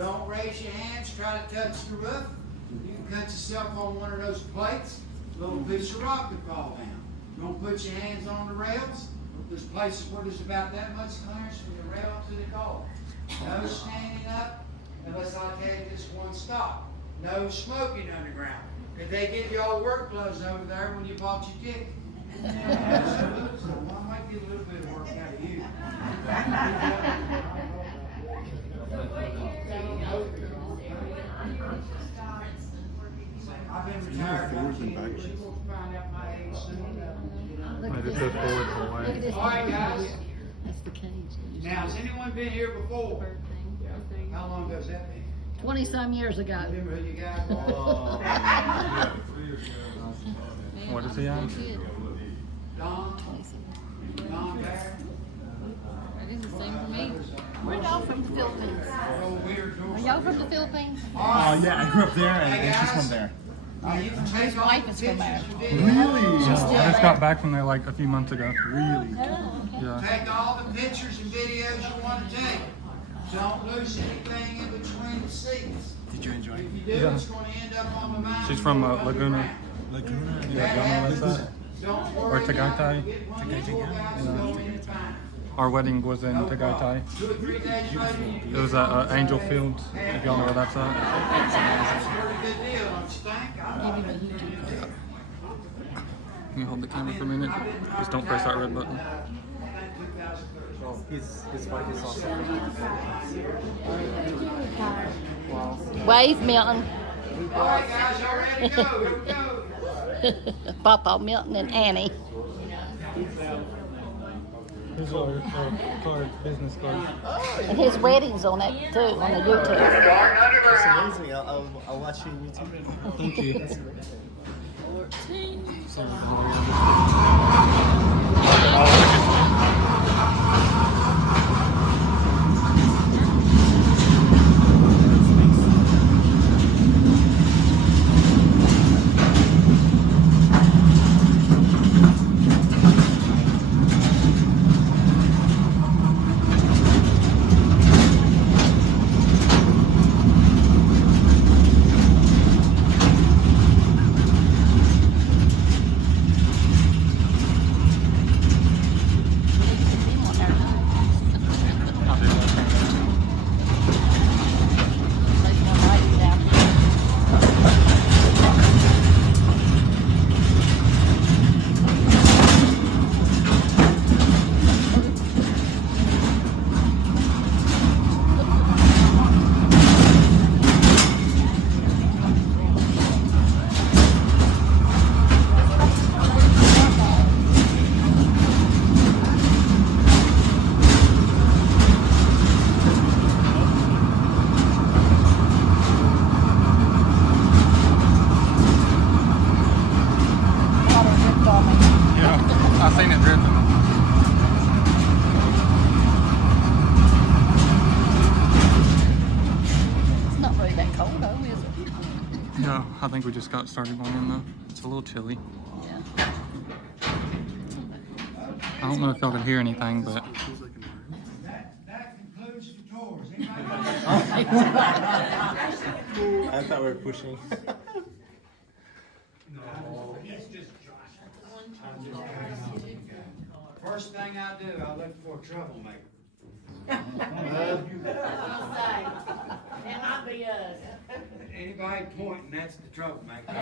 Don't raise your hands, try to touch the roof. You can cut yourself on one of those plates, a little piece of rock could fall down. Don't put your hands on the rails. There's places where there's about that much clearance from the rail to the car. No standing up unless I tell you this one stop. No smoking underground. Did they give you all work gloves over there when you bought your ticket? Absolutely. So I might get a little bit of work out of you. I've been retired about 10 years. People find out my age soon. I just go forward for a while. All right, guys. That's the cage. Now, has anyone been here before? How long ago has that been? 20-some years ago. Remember who you guys are? What is he on? Don? Don Bear? That is the same for me. Where y'all from the Philippines? Are y'all from the Philippines? Oh yeah, I grew up there and she's from there. You can take all wife the is from there. pictures and videos. Really? I just got back from there like a few months ago. Really? Yeah. Take all the pictures and videos you want to take. Don't lose anything in between the seats. Did you enjoy If it? you do, Yeah. it's going to end up on the mountain. She's from Laguna. Laguna? Yeah, y'all know what's that? Don't Or worry. Tagaytay. Get one of the four guys to go in and find it. Our wedding was in Tagaytay. 2 or 3 days later, you It was at Angel Fields, if y'all know where that's at. That's a pretty good deal, don't you think? Can you hold the camera for a minute? Just don't press that red button. His wife is also Wave Milton. All right, guys, y'all ready to go? Here we go. Papa Milton and Annie. Here's our card, business card. And his wedding's on that too, on the YouTube. It's amazing. I'll watch you on YouTube. Thank you. Yeah, I seen it dripping. It's not really that cold though, is it? Yeah, I think we just got started going in though. It's a little chilly. Yeah. I don't know if y'all can hear anything, but That concludes the tours. Anybody? I thought we were pushing. First thing I do, I look for a troublemaker. That might be us. Anybody pointing, that's the troublemaker.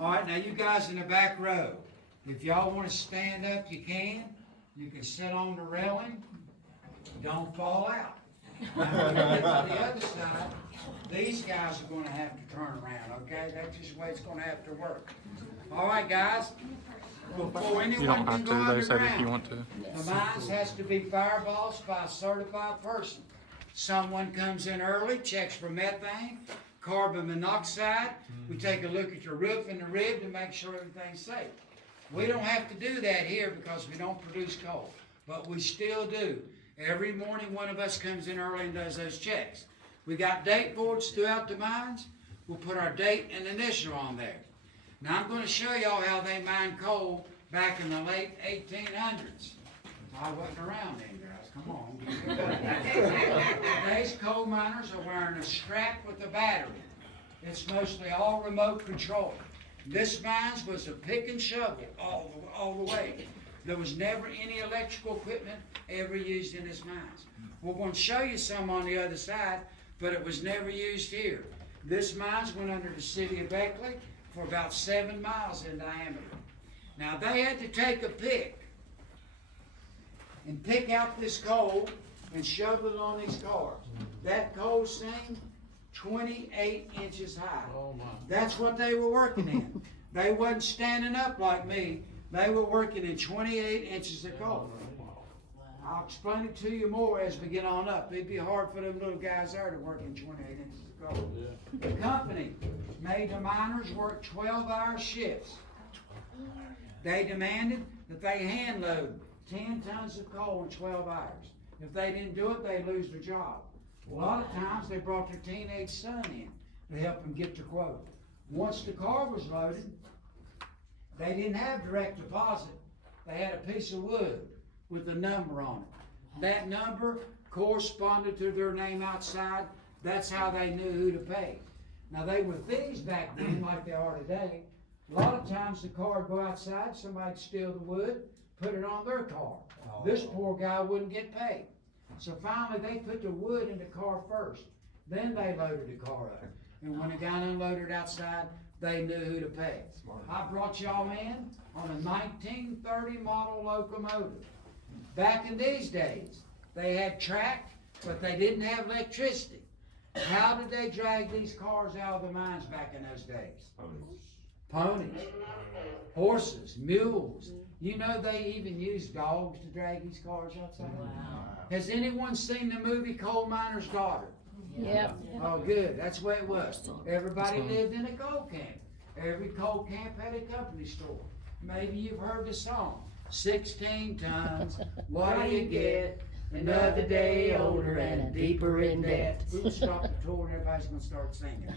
All right, now you guys in the back row, if y'all want to stand up, you can. You can sit on the railing. Don't fall out. Now, when you get to the other side, these guys are going to have to turn around, okay? That's just the way it's going to have to work. All right, guys. Before anyone you don't can have go to. They said if you underground, want to. the mines has to be firebossed by a certified person. Someone comes in early, checks for methane, carbon monoxide. We take a look at your roof and the rib to make sure everything's safe. We don't have to do that here because we don't produce coal, but we still do. Every morning, one of us comes in early and does those checks. We got date boards throughout the mines. We'll put our date and initial on there. Now, I'm going to show y'all how they mined coal back in the late 1800s. I wasn't around then, guys. Come on. Today's coal miners are wearing a strap with a battery. It's mostly all remote control. This mines was a pick and shovel all the way. There was never any electrical equipment ever used in this mines. We're going to show you some on the other side, but it was never used here. This mines went under the city of Beckley for about 7 miles in diameter. Now they had to take a pick and pick out this coal and shovel it on these cars. That coal seam, 28 inches high. That's what they were working in. They wasn't standing up like me. They were working in 28 inches of coal. I'll explain it to you more as we get on up. It'd be hard for them little guys there to work in 28 inches of coal. The company made the miners work 12-hour shifts. They demanded that they hand load 10 tons of coal in 12 hours. If they didn't do it, they'd lose their job. A lot of times they brought their teenage son in to help them get the quote. Once the car was loaded, they didn't have direct deposit. They had a piece of wood with a number on it. That number corresponded to their name outside. That's how they knew who to pay. Now they were thieves back then like they are today. A lot of times the car would go outside, somebody'd steal the wood, put it on their car. This poor guy wouldn't get paid. So finally they put the wood in the car first. Then they loaded the car up. And when the guy unloaded outside, they knew who to pay. I brought y'all in on a 1930 model locomotive. Back in these days, they had track, but they didn't have electricity. How did they drag these cars out of the mines back in those days? Ponies, horses, mules. You know they even used dogs to drag these cars outside? Wow. Has anyone seen the movie Coal Miner's Daughter? Yep. Oh, good. That's the way it was. Everybody lived in a coal camp. Every coal camp had a company store. Maybe you've heard the song, 16 tons, what do you get? Another day older and deeper in debt. We'll stop the tour and everybody's going to start singing.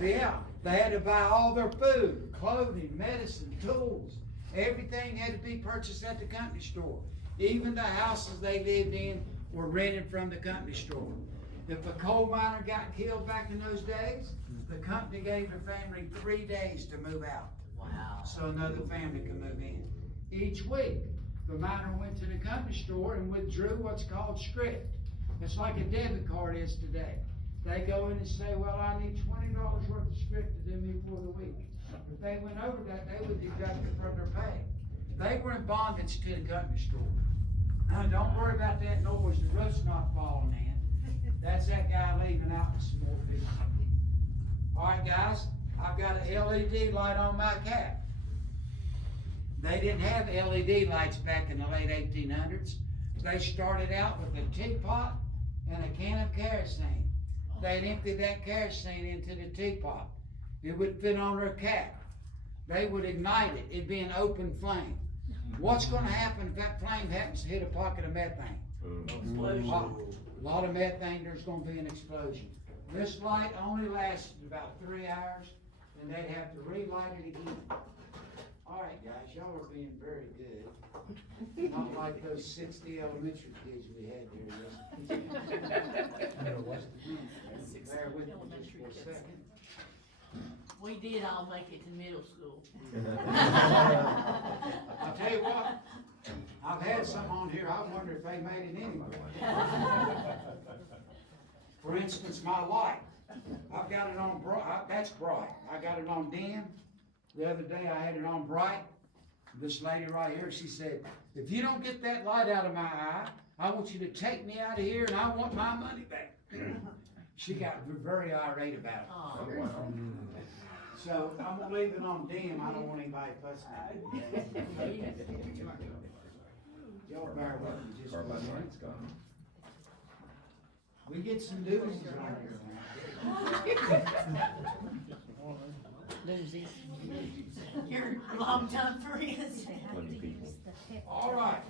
Yeah, they had to buy all their food, clothing, medicine, tools. Everything had to be purchased at the company store. Even the houses they lived in were rented from the company store. If a coal miner got killed back in those days, the company gave the family 3 days to move out. Wow. So another family could move in. Each week, the miner went to the company store and withdrew what's called script. It's like a debit card is today. They go in and say, well, I need $20 worth of script to do me for the week. If they went over that, they would deduct it from their pay. They were in bondage to the company store. Now, don't worry about that noise. The roof's not falling in. That's that guy leaving out with some more people. All right, guys, I've got an LED light on my cap. They didn't have LED lights back in the late 1800s. They started out with a teapot and a can of kerosene. They'd empty that kerosene into the teapot. It would fit on their cap. They would ignite it. It'd be an open flame. What's going to happen if that flame happens to hit a pocket of methane? Explosion. A lot of methane, there's going to be an explosion. This light only lasted about 3 hours, and they'd have to relight it again. All right, guys, y'all are being very good. Not like those 60 elementary kids we had here. Bear with me just for a second. We did all make it to middle school. I'll tell you what, I've had some on here, I wonder if they made it anyway. For instance, my light. I've got it on bright, that's bright. I got it on dim. The other day I had it on bright. This lady right here, she said, if you don't get that light out of my eye, I want you to take me out of here and I want my money back. She got very irate about it. Oh. So I'm gonna leave it on dim. I don't want anybody fussing at me. Y'all bear with me just for a minute. We get some doozies on here. Doozies. Your longtime friends. All right.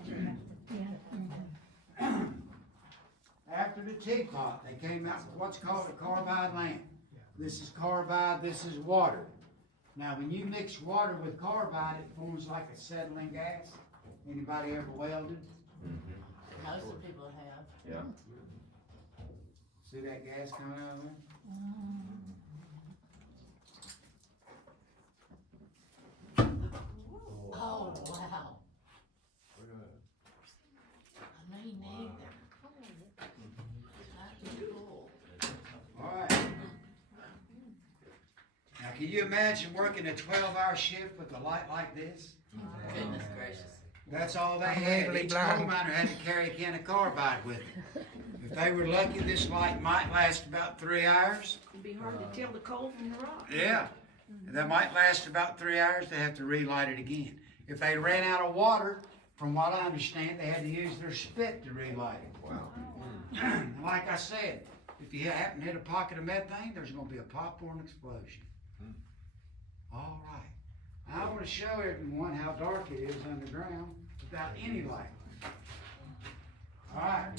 After the teapot, they came out with what's called a carbide lamp. This is carbide, this is water. Now, when you mix water with carbide, it forms like a settling gas. Anybody ever welded? Most of the people have. Yeah. See that gas coming out of there? Oh, wow. Me neither. That's cool. Alright. Now, can you imagine working a 12-hour shift with a light like this? Goodness gracious. That's all they had. Each coal miner had to carry a can of carbide with them. If they were lucky, this light might last about 3 hours. It'd be hard to tell the coal from the rock. Yeah. That might last about 3 hours. They have to relight it again. If they ran out of water, from what I understand, they had to use their spit to relight it. Wow. Like I said, if you happen to hit a pocket of methane, there's going to be a popcorn explosion. All right. I want to show everyone how dark it is underground without any light. All right.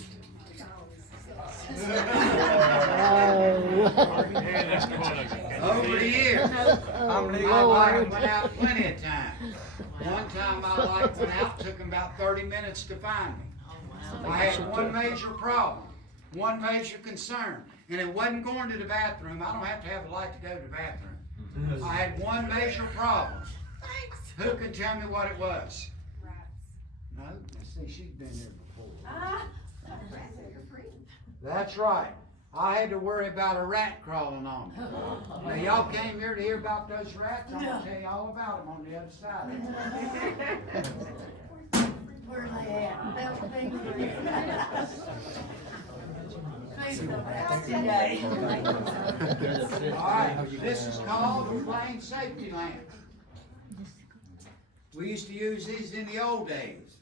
Over the years, my light went out plenty of times. One time my light went out, took them about 30 minutes to find me. I had one major problem, one major concern, and it wasn't going to the bathroom. I don't have to have a light to go to the bathroom. I had one major problem. Who can tell me what it was? Rats. No? See, she's been here before. Rats are your friend. That's right. I had to worry about a rat crawling on me. Now, y'all came here to hear about those rats. I'm going to tell you all about them on the other side. Where are they at? All right, this is called a flame safety lamp. We used to use these in the old days.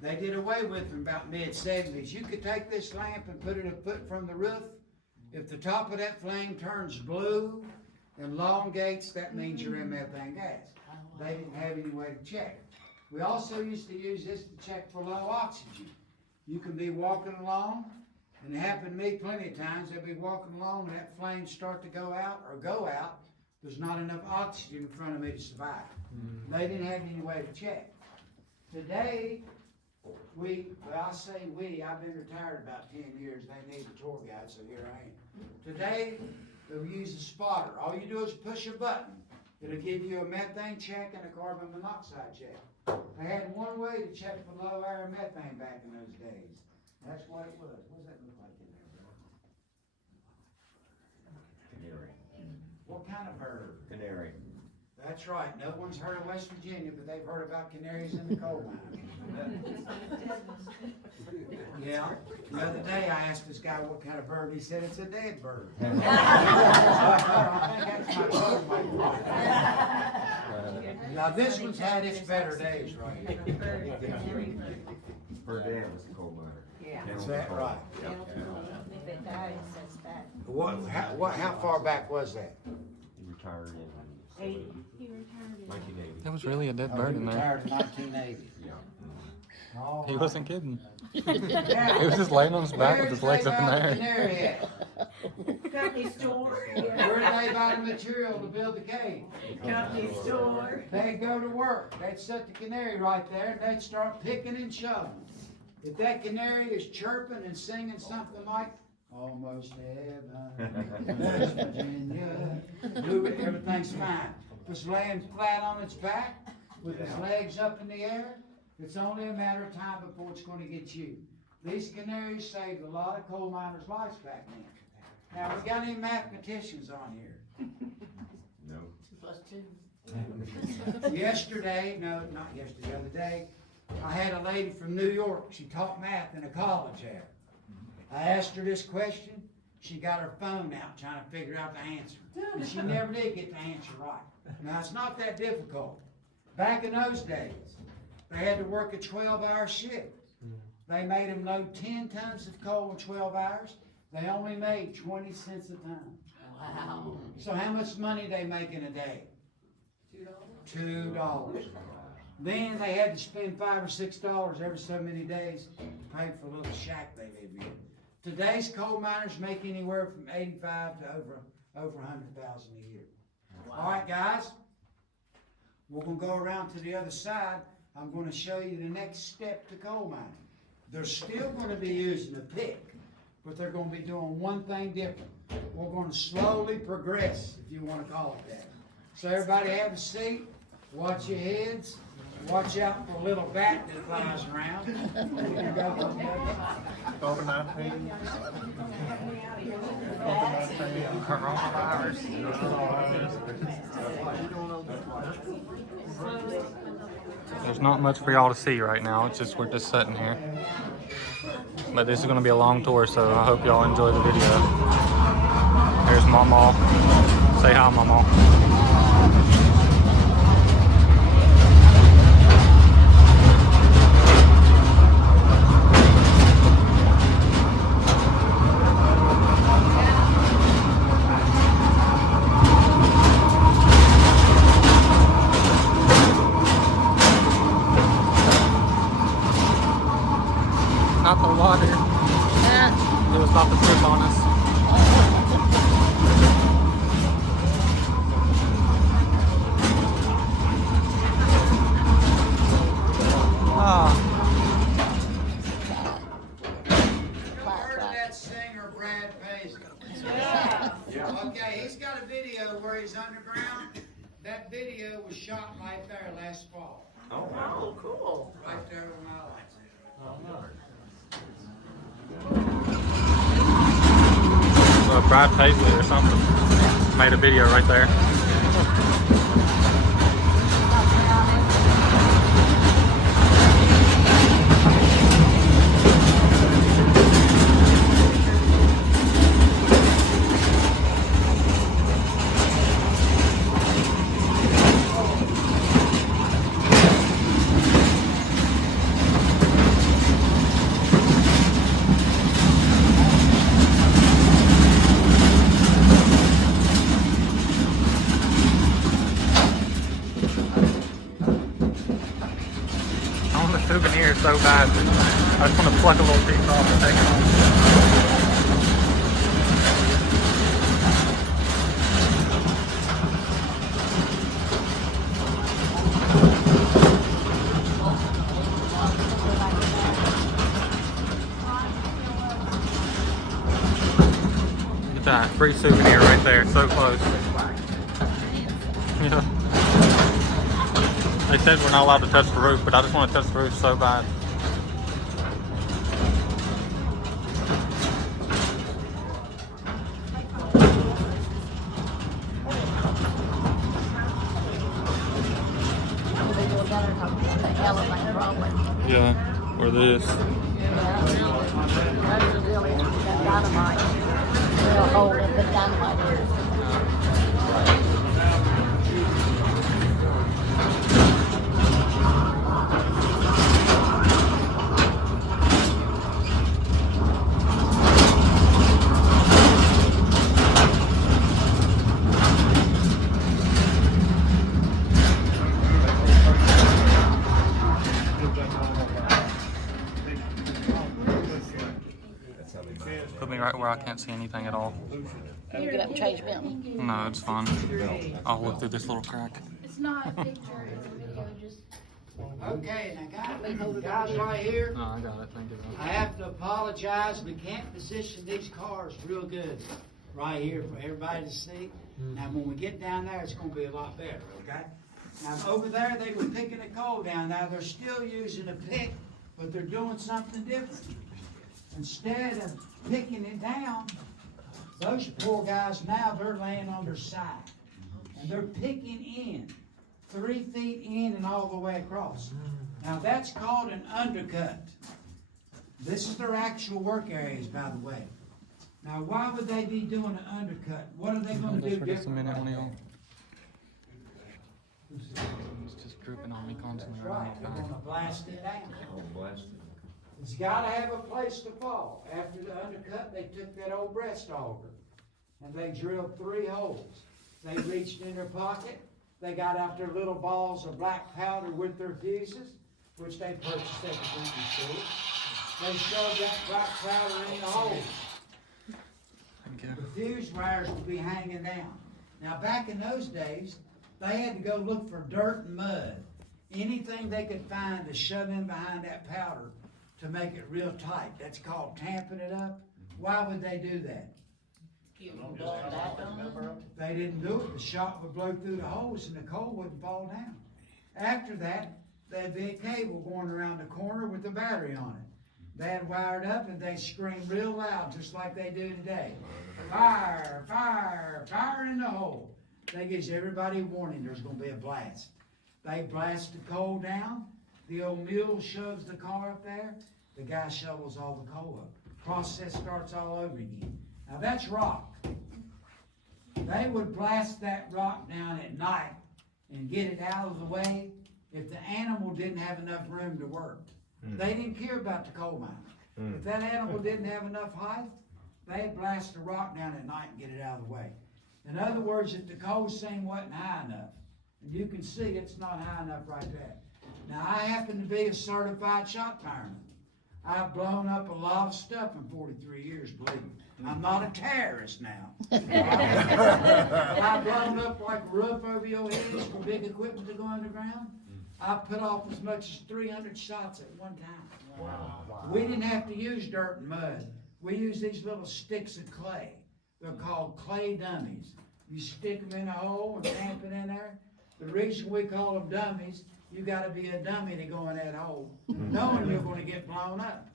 They did away with them about mid-70s. You could take this lamp and put it a foot from the roof. If the top of that flame turns blue and elongates, that means you're in methane gas. They didn't have any way to check. We also used to use this to check for low oxygen. You can be walking along, and it happened to me plenty of times. I'd be walking along and that flame start to go out. There's not enough oxygen in front of me to survive. They didn't have any way to check. Today, I say we, I've been retired about 10 years. They need a tour guide, so here I am. Today, they'll use a spotter. All you do is push a button. It'll give you a methane check and a carbon monoxide check. They had one way to check for low air methane back in those days. That's what it was. What does that look like in there, bro? Canary. What kind of bird? Canary. That's right. No one's heard of West Virginia, but they've heard about canaries in the coal mine. Yeah. The other day I asked this guy what kind of bird. He said it's a dead bird. I think that's my bird. Now this one's had its better days right here. Her dad was a coal miner. Yeah. Is that right? If it dies, that's bad. How far back was that? He retired in He retired in 1980. That was really a dead Oh, bird he in there. retired in 1980. Yeah. All He right. wasn't kidding. Yeah. He was just laying on his back with his legs up in the Where air. did they buy the canary at? company store. Where did they buy the material to build the cave? Company store. They'd go to work. They'd set the canary right there, and they'd start picking and shoving. If that canary is chirping and singing something like "Almost Heaven, West Virginia," everything's fine. If it's laying flat on its back with its legs up in the air, it's only a matter of time before it's going to get you. These canaries saved a lot of coal miners' lives back then. Now, we got any mathematicians on here? No. 2 + 2. Yesterday, no, not yesterday, the other day, I had a lady from New York. She taught math in a college there. I asked her this question. She got her phone out trying to figure out the answer. And she never did get the answer right. Now, it's not that difficult. Back in those days, they had to work a 12-hour shift. They made them load 10 tons of coal in 12 hours. They only made 20 cents a ton. Wow. So how much money they make in a day? $2. Then they had to spend $5 or $6 every so many days to pay for a little shack they live in. Today's coal miners make anywhere from 85 to over 100,000 a year. All right, guys, we're going to go around to the other side. I'm going to show you the next step to coal mining. They're still gonna be using a pick, but they're gonna be doing one thing different. We're gonna slowly progress, if you wanna call it that. So everybody have a seat, watch your heads, watch out for a little bat that flies around. We can go from there. COVID-19. There's not much for y'all to see right now. It's just we're just sitting here. But this is going to be a long tour, so I hope y'all enjoy the video. Here's Mamaw. Say hi, Mamaw. Not the water. Yeah. It was about to flip on us. Heard of that singer Brad Paisley? Okay, he's got a video where he's underground. That video was shot right there last fall. Oh, cool. Right there on my life. Brad Paisley or something made a video right there. I want a souvenir so bad. I just want to pluck a little piece off and take it home. Look at that, free souvenir right there, so close. Yeah. They said we're not allowed to touch the roof, but I just want to touch the roof so bad. Yeah, or this. Dynamite. They'll hold it, but dynamite is. Put me right where I can't see anything at all. You get up and change them. No, it's fine. I'll look through this little crack. It's not a picture, it's a video, just. Okay, now guys right here, No, I got it. Thank you. I have to apologize. We can't position these cars real good right here for everybody to see. Now, when we get down there, it's gonna be a lot better, okay? Now, over there, they were picking the coal down. Now, they're still using a pick, but they're doing something different. Instead of picking it down, those poor guys now, they're laying on their side. And they're picking in, 3 feet in and all the way across. Now, that's called an undercut. This is their actual work areas, by the way. Now, why would they be doing an undercut? What are they gonna do Just for just a different? minute, right one of there? y'all. It's just dripping on me constantly That's right, right they're now. gonna blast it down. Oh, blasted. It's gotta have a place to fall. After the undercut, they took that old breast auger and they drilled 3 holes. They reached in their pocket, they got out their little balls of black powder with their fuses, which they purchased at the gun store. They shoved that black powder in the holes. Thank you. The fuse wires would be hanging down. Now, back in those days, they had to go look for dirt and mud. Anything they could find to shove in behind that powder to make it real tight. That's called tamping it up. Why would they do that? Keep them blowing back on them. If they didn't do it, the shot would blow through the holes and the coal wouldn't fall down. After that, there'd be a cable going around the corner with a battery on it. They'd wire it up and they'd scream real loud, just like they do today. Fire, fire, fire in the hole. That gives everybody a warning there's gonna be a blast. They blast the coal down, the old mule shoves the car up there, the guy shovels all the coal up. Process starts all over again. Now that's rock. They would blast that rock down at night and get it out of the way if the animal didn't have enough room to work. They didn't care about the coal mine. If that animal didn't have enough height, they'd blast the rock down at night and get it out of the way. In other words, if the coal seam wasn't high enough, and you can see it's not high enough right there. Now I happen to be a certified shot fireman. I've blown up a lot of stuff in 43 years, believe me. I'm not a terrorist now. I've blown up like a roof over your heads for big equipment to go underground. I've put off as much as 300 shots at one time. Wow. We didn't have to use dirt and mud. We used these little sticks of clay. They're called clay dummies. You stick them in a hole and tamp it in there. The reason we call them dummies, you gotta be a dummy to go in that hole, knowing you're gonna get blown up.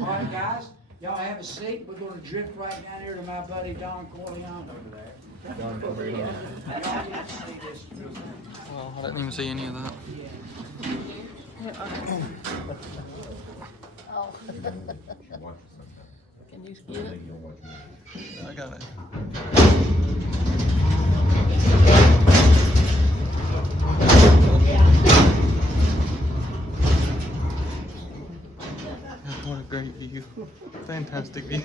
All right, guys, y'all have a seat. We're gonna drift right down here to my buddy Don Corleone over there. Don Corleone. Y'all get to see this real quick. Well, I didn't even see any of that. Oh, Should watch it sometime. can you I skip it? think you'll watch movies. I got it. What a great view. Fantastic view.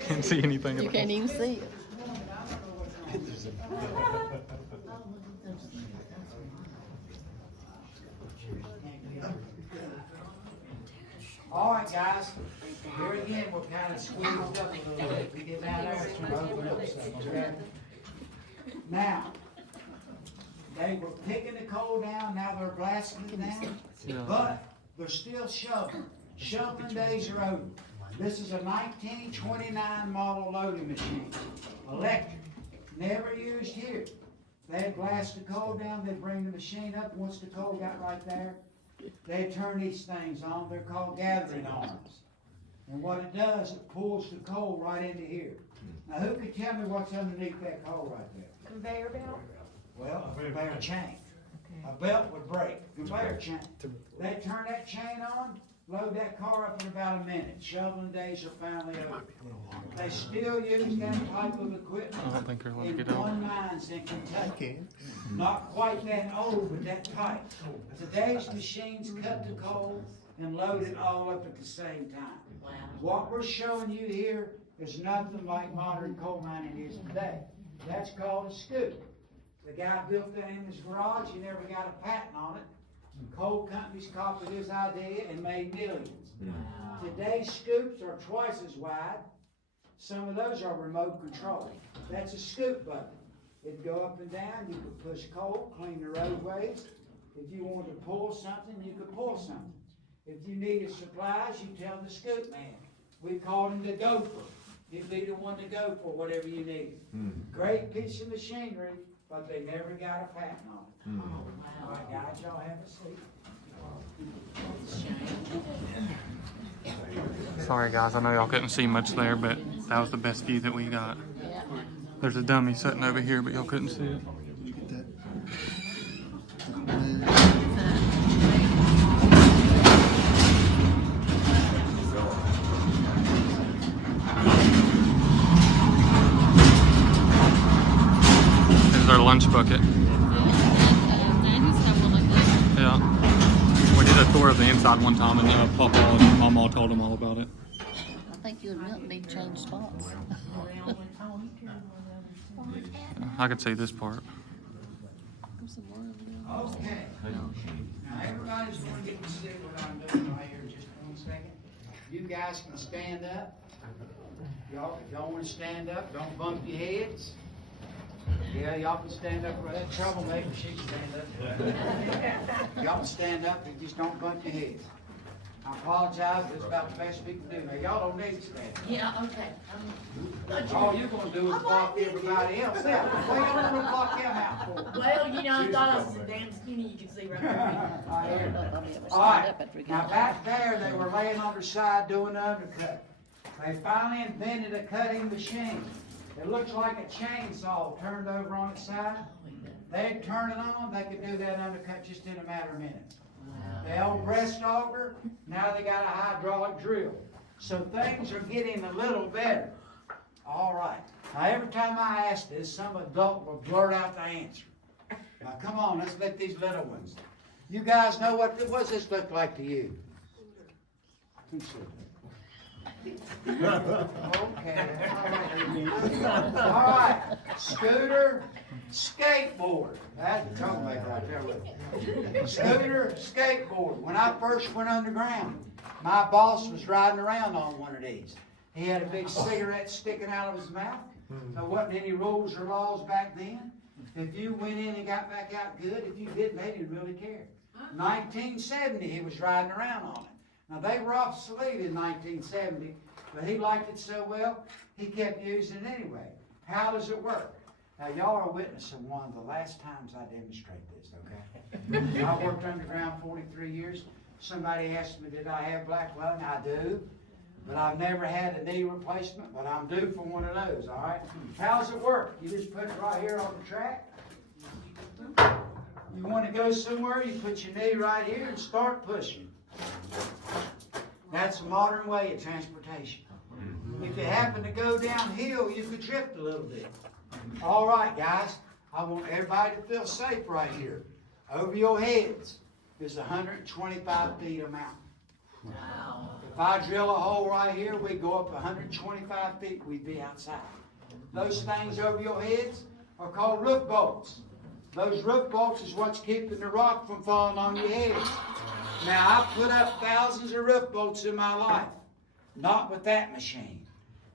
Can't see anything at You all. can't even see it. All right, guys, here again, we're kind of squeezed up a little bit. We get down there, it's gonna open up some, okay? Now, they were picking the coal down, now they're blasting it down, Yeah. but they're still shoveling. Shoveling days are over. This is a 1929 model loading machine, electric, never used here. They'd blast the coal down, they'd bring the machine up, once the coal got right there, they turn these things on. They're called gathering arms. And what it does, it pulls the coal right into here. Now, who can tell me what's underneath that coal right there? Conveyor belt? Well, a conveyor chain. A belt would break. Conveyor chain. They turn that chain on, load that car up in about a minute. Shoveling days are finally over. They still use that type of equipment I don't think you're allowed to in get out. one mines in Kentucky. Not quite that old, but that tight. Today's machines cut the coal and load it all up at the same time. Wow. What we're showing you here is nothing like modern coal mining is today. That's called a scoop. The guy built that in his garage, he never got a patent on it. Coal companies copied his idea and made millions. Today's scoops are twice as wide. Some of those are remote control. That's a scoop button. It'd go up and down, you could push coal, clean the roadways. If you wanted to pull something, you could pull something. If you needed supplies, you tell the scoop man. We called him the gopher. He'd be the one to go for whatever you needed. Great piece of machinery, but they never got a patent on it. All right, guys, y'all have a seat. Sorry guys, I know y'all couldn't see much there, but that was the best view that we got. Yeah. There's a dummy sitting over here, but y'all couldn't see it. There's our lunch bucket. Danny's have one like that. Yeah. We did a tour of the inside one time, and Papa and Mamaw told them all about it. I think you and Milton need to change spots. I could see this part. There's some more over there. Okay. Now, everybody's going to get to see what I'm doing right here in just 1 second. You guys can stand up. Y'all, if y'all want to stand up, don't bump your heads. Yeah, y'all can stand up. For that troublemaker, she can stand up. Y'all can stand up and just don't bump your heads. I apologize, but it's about the best we can do. Now, y'all don't need to stand. Yeah, okay. All you're gonna do is block everybody else out. What you gonna block them out for? Well, you know, I thought I was so damn skinny you could see right through me. All right, now back there, they were laying on their side doing the undercut. They finally invented a cutting machine. It looks like a chainsaw turned over on its side. They'd turn it on, they could do that undercut just in a matter of minutes. The old breast auger, now they got a hydraulic drill. So things are getting a little better. All right. Now every time I ask this, some adult will blurt out the answer. Now come on, let's let these little ones. You guys know what does this look like to you? Okay. All right. Scooter, skateboard. That's the tongue maker right there with me. Scooter, skateboard. When I first went underground, my boss was riding around on one of these. He had a big cigarette sticking out of his mouth. There wasn't any rules or laws back then. If you went in and got back out good, if you didn't, they didn't really care. 1970, he was riding around on it. Now, they were obsolete in 1970, but he liked it so well, he kept using it anyway. How does it work? Now, y'all are witnessing one of the last times I demonstrate this, okay? I worked underground 43 years. Somebody asked me, did I have black lung? I do. But I've never had a knee replacement, but I'm due for one of those, all right? How does it work? You just put it right here on the track. You want to go somewhere, you put your knee right here and start pushing. That's a modern way of transportation. If you happen to go downhill, you could drift a little bit. All right, guys, I want everybody to feel safe right here. Over your heads is 125 feet of mountain. If I drill a hole right here, we go up 125 feet, we'd be outside. Those things over your heads are called roof bolts. Those roof bolts is what's keeping the rock from falling on your head. Now, I've put up thousands of roof bolts in my life. Not with that machine.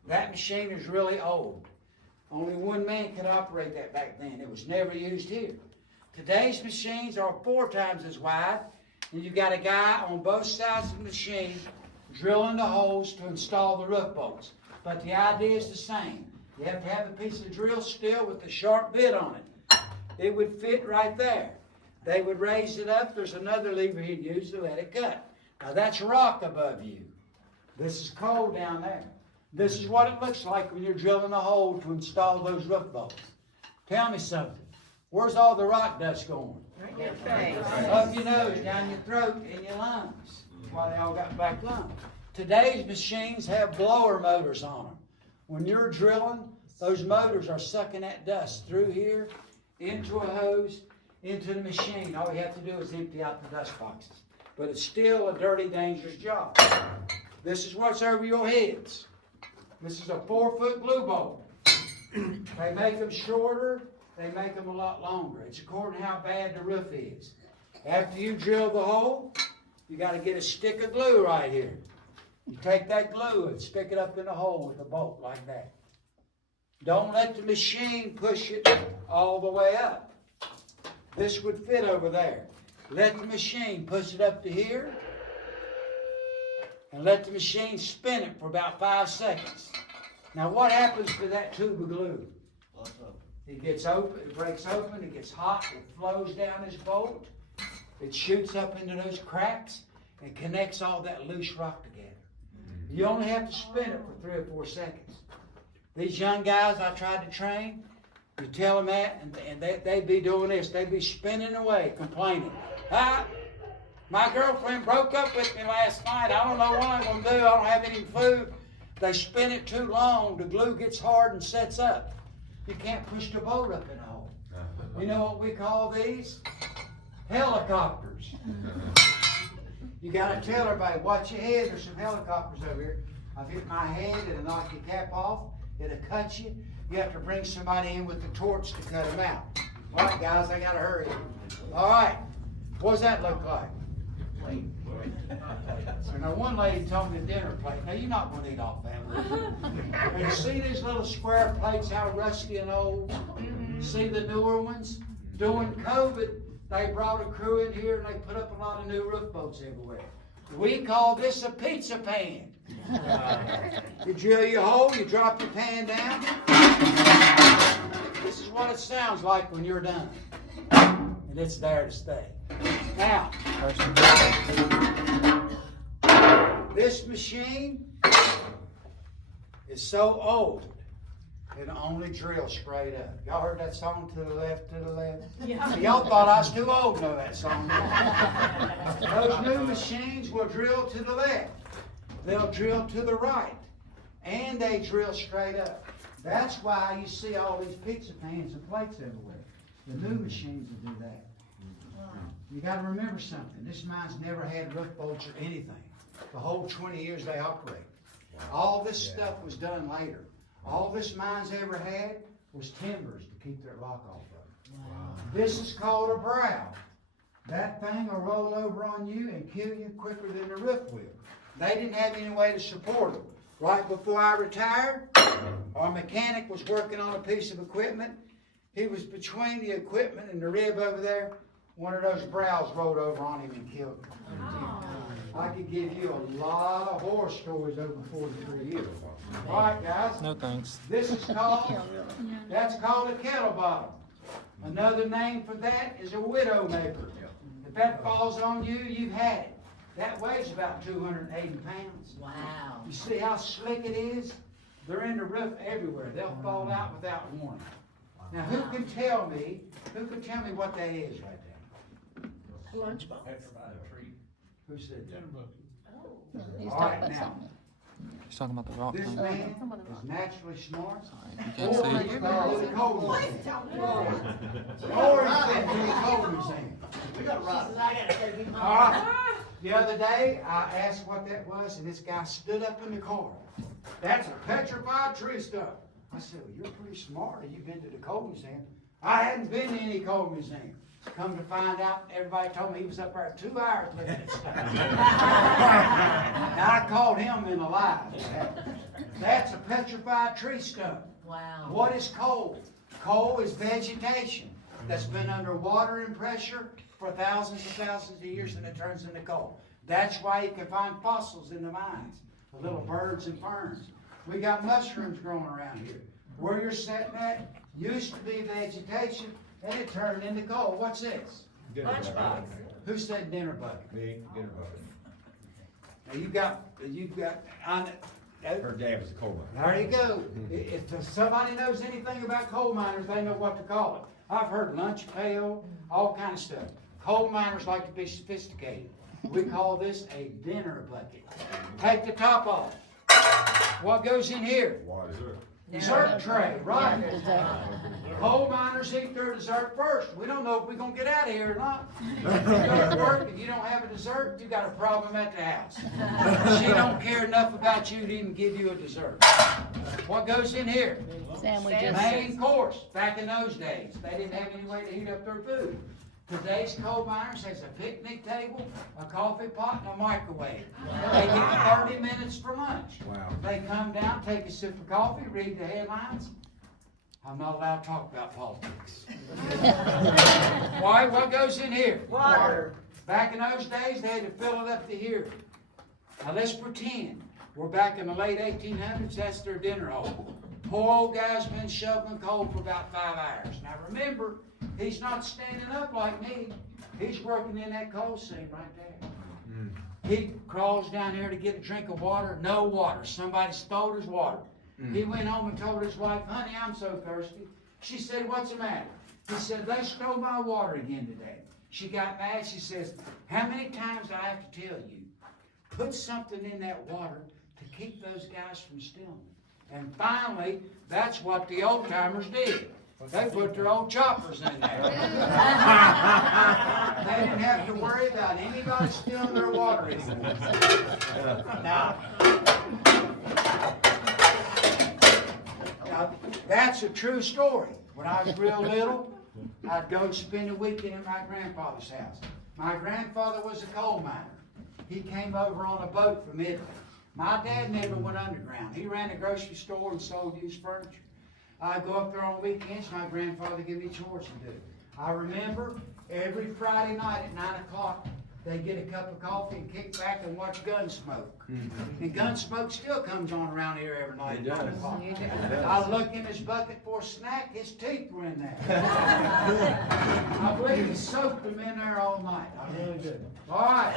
That machine is really old. Only one man could operate that back then. It was never used here. Today's machines are 4 times as wide, and you've got a guy on both sides of the machine drilling the holes to install the roof bolts. But the idea is the same. You have to have a piece of drill steel with a sharp bit on it. It would fit right there. They would raise it up. There's another lever he'd use to let it cut. Now that's rock above you. This is coal down there. This is what it looks like when you're drilling a hole to install those roof bolts. Tell me something. Where's all the rock dust going? Right in your face. Up your nose, down your throat, and your lungs. That's why they all got black lungs. Today's machines have blower motors on them. When you're drilling, those motors are sucking that dust through here, into a hose, into the machine. All you have to do is empty out the dust boxes. But it's still a dirty, dangerous job. This is what's over your heads. This is a 4-foot glue bolt. They make them shorter. They make them a lot longer. It's according to how bad the roof is. After you drill the hole, you got to get a stick of glue right here. You take that glue and stick it up in the hole with a bolt like that. Don't let the machine push it all the way up. This would fit over there. Let the machine push it up to here, and let the machine spin it for about 5 seconds. Now what happens to that tube of glue? It gets open, it breaks open, it gets hot, it flows down this bolt, it shoots up into those cracks, and connects all that loose rock together. You only have to spin it for 3 or 4 seconds. These young guys I tried to train, you tell them that, and they'd be doing this. They'd be spinning away, complaining. My girlfriend broke up with me last night. I don't know what I'm going to do. I don't have any food. They spin it too long. The glue gets hard and sets up. You can't push the boat up in the hole. You know what we call these? Helicopters. You got to tell everybody, watch your head. There's some helicopters over here. I've hit my head. It'll knock your cap off. It'll cut you. You have to bring somebody in with the torch to cut them out. All right, guys, I got to hurry. All right. What does that look like? So now one lady told me a dinner plate. Now you're not going to eat off that. And you see these little square plates, how rusty and old? See the newer ones? During COVID, they brought a crew in here and they put up a lot of new roof bolts everywhere. We call this a pizza pan. You drill your hole, you drop your pan down. This is what it sounds like when you're done. And it's there to stay. Now, this machine is so old, it only drills straight up. Y'all heard that song, To the Left, to the Left? Yeah. Y'all thought I was too old to know that song. Those new machines will drill to the left. They'll drill to the right. And they drill straight up. That's why you see all these pizza pans and plates everywhere. The new machines will do that. You gotta remember something. This mine's never had roof bolts or anything. The whole 20 years they operate. All this stuff was done later. All this mine's ever had was timbers to keep their lock off of. Wow. This is called a brow. That thing will roll over on you and kill you quicker than the roof will. They didn't have any way to support them. Right before I retired, our mechanic was working on a piece of equipment. He was between the equipment and the rib over there. One of those brows rolled over on him and killed him. I could give you a lot of horror stories over 43 years. All right, guys. No thanks. This is called, that's called a kettle bottom. Another name for that is a widow maker. If that falls on you, you've had it. That weighs about 280 pounds. Wow. You see how slick it is? They're in the roof everywhere. They'll fall out without warning. Now, who can tell me what that is right there? Lunchbox. Who said that? He's All talking right, about now, something. He's talking about the rock this thing. man is naturally smart. You can't Or see. he's been to the coal museum. Or he's been to the coal museum. We got a ride. All right. The other day, I asked what that was, and this guy stood up in the car. That's a petrified tree stump. I said, well, you're pretty smart. Have you been to the coal museum? I hadn't been to any coal museum. Come to find out, everybody told me he was up there 2 hours looking at stuff. Now, I called him in a lie. That's a petrified tree stump. Wow. What is coal? Coal is vegetation that's been under water and pressure for thousands of years, and it turns into coal. That's why you can find fossils in the mines, the little birds and ferns. We got mushrooms growing around here. Where you're sitting at used to be vegetation, and it turned into coal. What's this? Lunchbox. Who said dinner bucket? Me, dinner bucket. Now you've got, Her dad was a coal miner. there you go. If somebody knows anything about coal miners, they know what to call it. I've heard lunch pail, all kind of stuff. Coal miners like to be sophisticated. We call this a dinner bucket. Take the top off. What goes in here? Water. Dessert tray, right. Coal miners eat their dessert first. We don't know if we're going to get out of here or not. You go to work and you don't have a dessert, you got a problem at the house. She don't care enough about you to even give you a dessert. What goes in here? Sandwiches. Main course. Back in those days, they didn't have any way to heat up their food. Today's coal miners has a picnic table, a coffee pot, and a microwave. They get 30 minutes for lunch. Wow. They come down, take a sip of coffee, read the headlines. I'm not allowed to talk about politics. Why? What goes in here? Water. Back in those days, they had to fill it up to here. Now let's pretend we're back in the late 1800s. That's their dinner hole. Poor old guy's been shoveling coal for about 5 hours. Now remember, he's not standing up like me. He's working in that coal seam right there. He crawls down here to get a drink of water. No water. Somebody stole his water. He went home and told his wife, honey, I'm so thirsty. She said, what's the matter? He said, they stole my water again today. She got mad. She says, how many times do I have to tell you? Put something in that water to keep those guys from stealing. And finally, that's what the old timers did. They put their old choppers in there. They didn't have to worry about anybody stealing their water anymore. Now, that's a true story. When I was real little, I'd go and spend a weekend at my grandfather's house. My grandfather was a coal miner. He came over on a boat from Italy. My dad never went underground. He ran a grocery store and sold used furniture. I'd go up there on weekends. My grandfather gave me chores to do. I remember every Friday night at 9 o'clock, they get a cup of coffee and kick back and watch Gunsmoke. And Gunsmoke still comes on around here every night at 9 o'clock. I look in his bucket for a snack, his teeth were in there. I believe he soaked them in there all night. I really do. All right.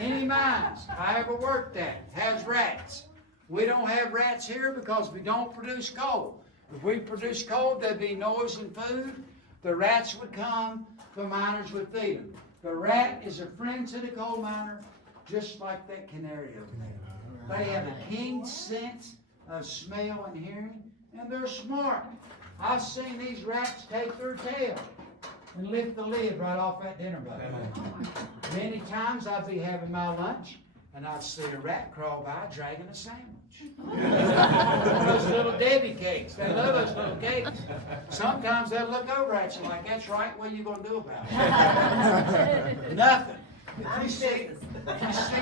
Any mines I ever worked at has rats. We don't have rats here because we don't produce coal. If we produce coal, there'd be noise and food. The rats would come, the miners would feed them. The rat is a friend to the coal miner, just like that canary over there. They have a keen sense of smell and hearing, and they're smart. I've seen these rats take their tail and lift the lid right off that dinner bucket. Many times I'd be having my lunch, and I'd see a rat crawl by dragging a sandwich. Those little Debbie cakes. They love those little cakes. Sometimes they'll look over at you like, that's right, what are you going to do about it? Nothing. If you see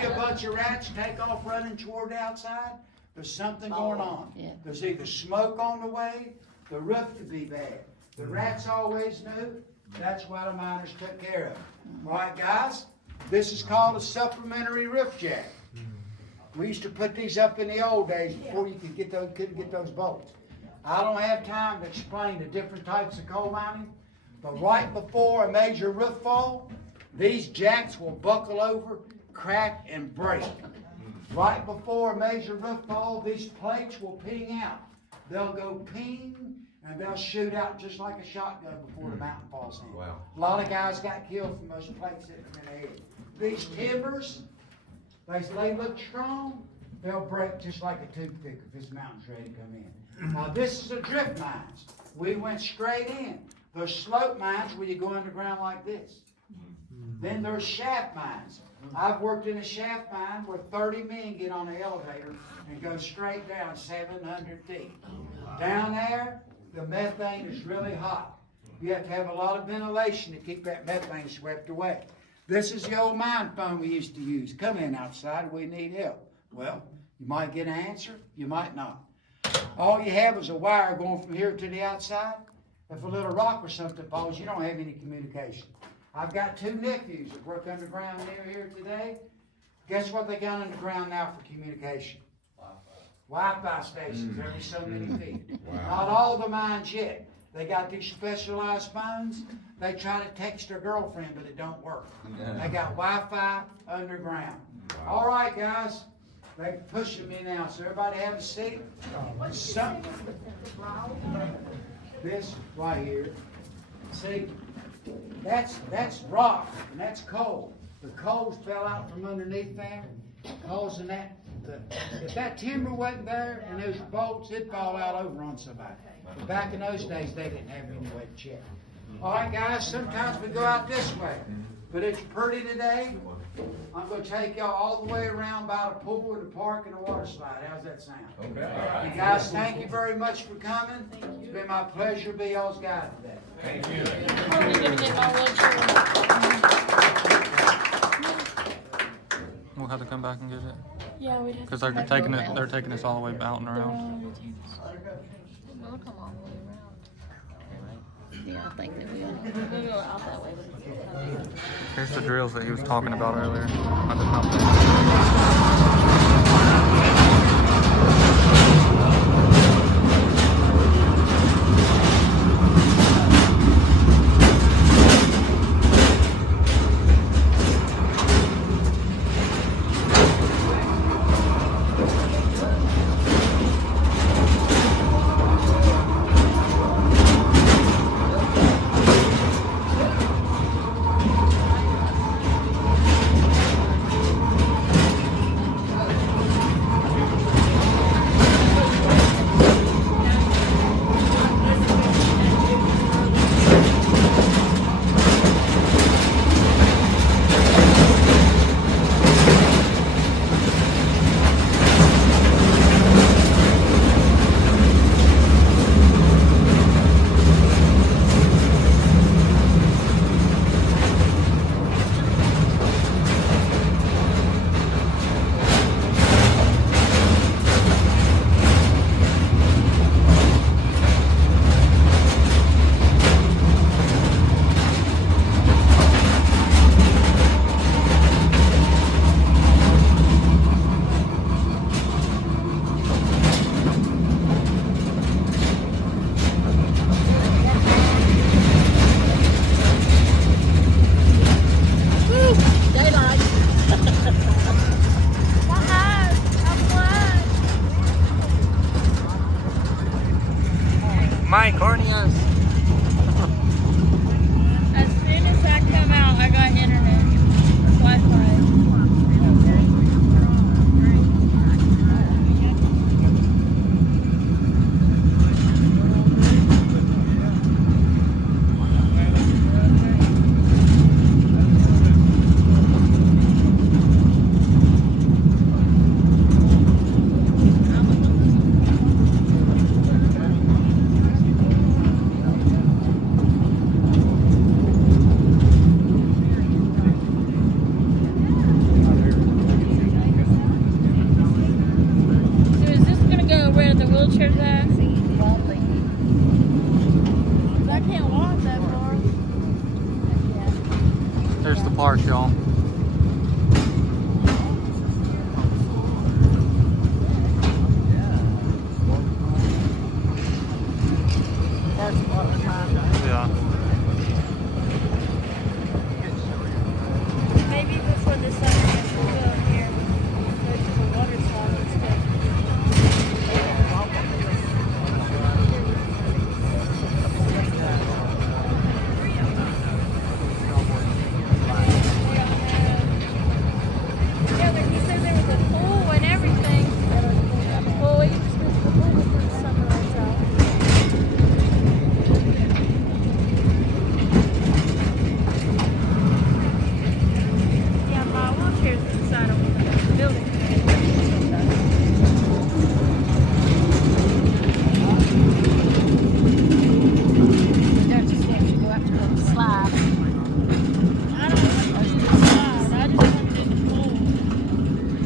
a bunch of rats take off running toward the outside, there's something going on. Yeah. There's either smoke on the way, the roof could be bad. The rats always knew. That's why the miners took care of it. All right, guys? This is called a supplementary roof jack. We used to put these up in the old days before you could couldn't get those bolts. I don't have time to explain the different types of coal mining, but right before a major roof fall, these jacks will buckle over, crack, and break. Right before a major roof fall, these plates will ping out. They'll go ping, and they'll shoot out just like a shotgun before the mountain falls in. Wow. A lot of guys got killed from those plates hitting them in the head. These timbers, they look strong, they'll break just like a toothpick if this mountain's ready to come in. Now this is a drift mines. We went straight in. There's slope mines where you go underground like this. Then there's shaft mines. I've worked in a shaft mine where 30 men get on an elevator and go straight down 700 feet. Down there, the methane is really hot. You have to have a lot of ventilation to keep that methane swept away. This is the old mine phone we used to use. Come in outside, we need help. Well, you might get an answer, you might not. All you have is a wire going from here to the outside. If a little rock or something falls, you don't have any communication. I've got 2 nephews that work underground near here today. Guess what they got underground now for communication? Wi-Fi stations every so many feet. Not all the mines yet. They got these specialized phones. They try to text their girlfriend, but it don't work. They got Wi-Fi underground. All right, guys. They pushing me now, so everybody have a seat. This right here. See, that's rock and that's coal. The coals fell out from underneath there, causing that. If that timber wasn't there and those bolts, it'd fall out over on somebody. But back in those days, they didn't have any way to check. All right, guys, sometimes we go out this way, but it's pretty today. I'm going to take y'all all the way around by the pool and the park and the water slide. How's that sound? Okay. You guys, thank you very much for coming. It's been my pleasure to be y'all's guide today. Thank you. Are we gonna get my wheelchair? We'll have to come back and get it. Yeah, we'd have Because to. they're taking it. They're taking us all the way out and around. We'll come all the way around. Yeah, I think that we'll go out that way. But Here's the drills that he was talking about earlier. I did not think. My corneas. As soon as I come out, I got internet. Wi-Fi. So is this gonna go where the wheelchair's at? Probably. I can't walk that far. There's the park, y'all. Yeah. Maybe before the summer gets we'll go up here. Go to the waterfall and stuff. Yeah, but he said there was a pool and everything. Well, we just went to the pool before the summer lights out. Yeah, my wheelchair's inside of the building. Don't you stand to go up to the slide? I don't want to do the slide. I just want to do the pool.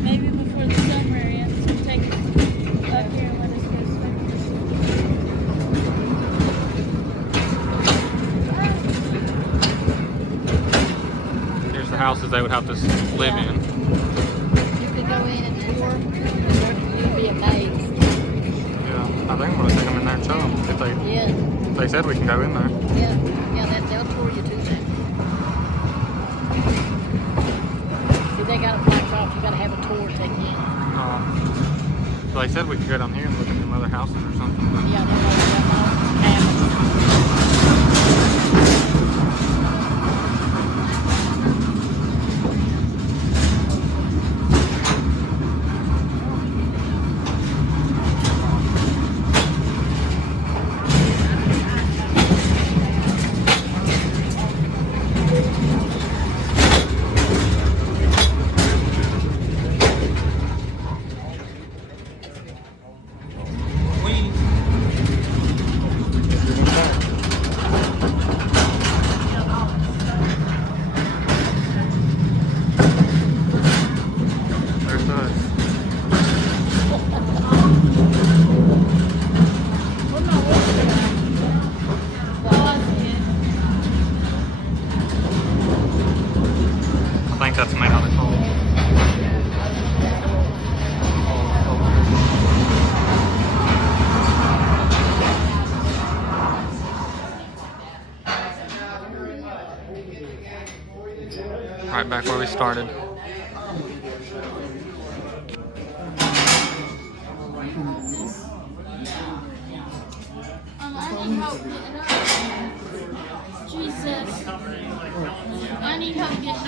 Maybe before the summer ends, we'll take it up here and let us go swimming. Here's the houses they would have to live in. You could go in and tour. You'd be amazed. Yeah, I think I'm gonna take them in there and show them if Yeah, they said we can go in there. yeah, yeah. They'll tour you too. See, they got a blocked off. You got to have a tour taken in. So they said we could go down here and look at some other houses or something. But Yeah, they'll have there's us. I think that's made out of coal. Right back where we started. I need help getting up. Jesus. I need help getting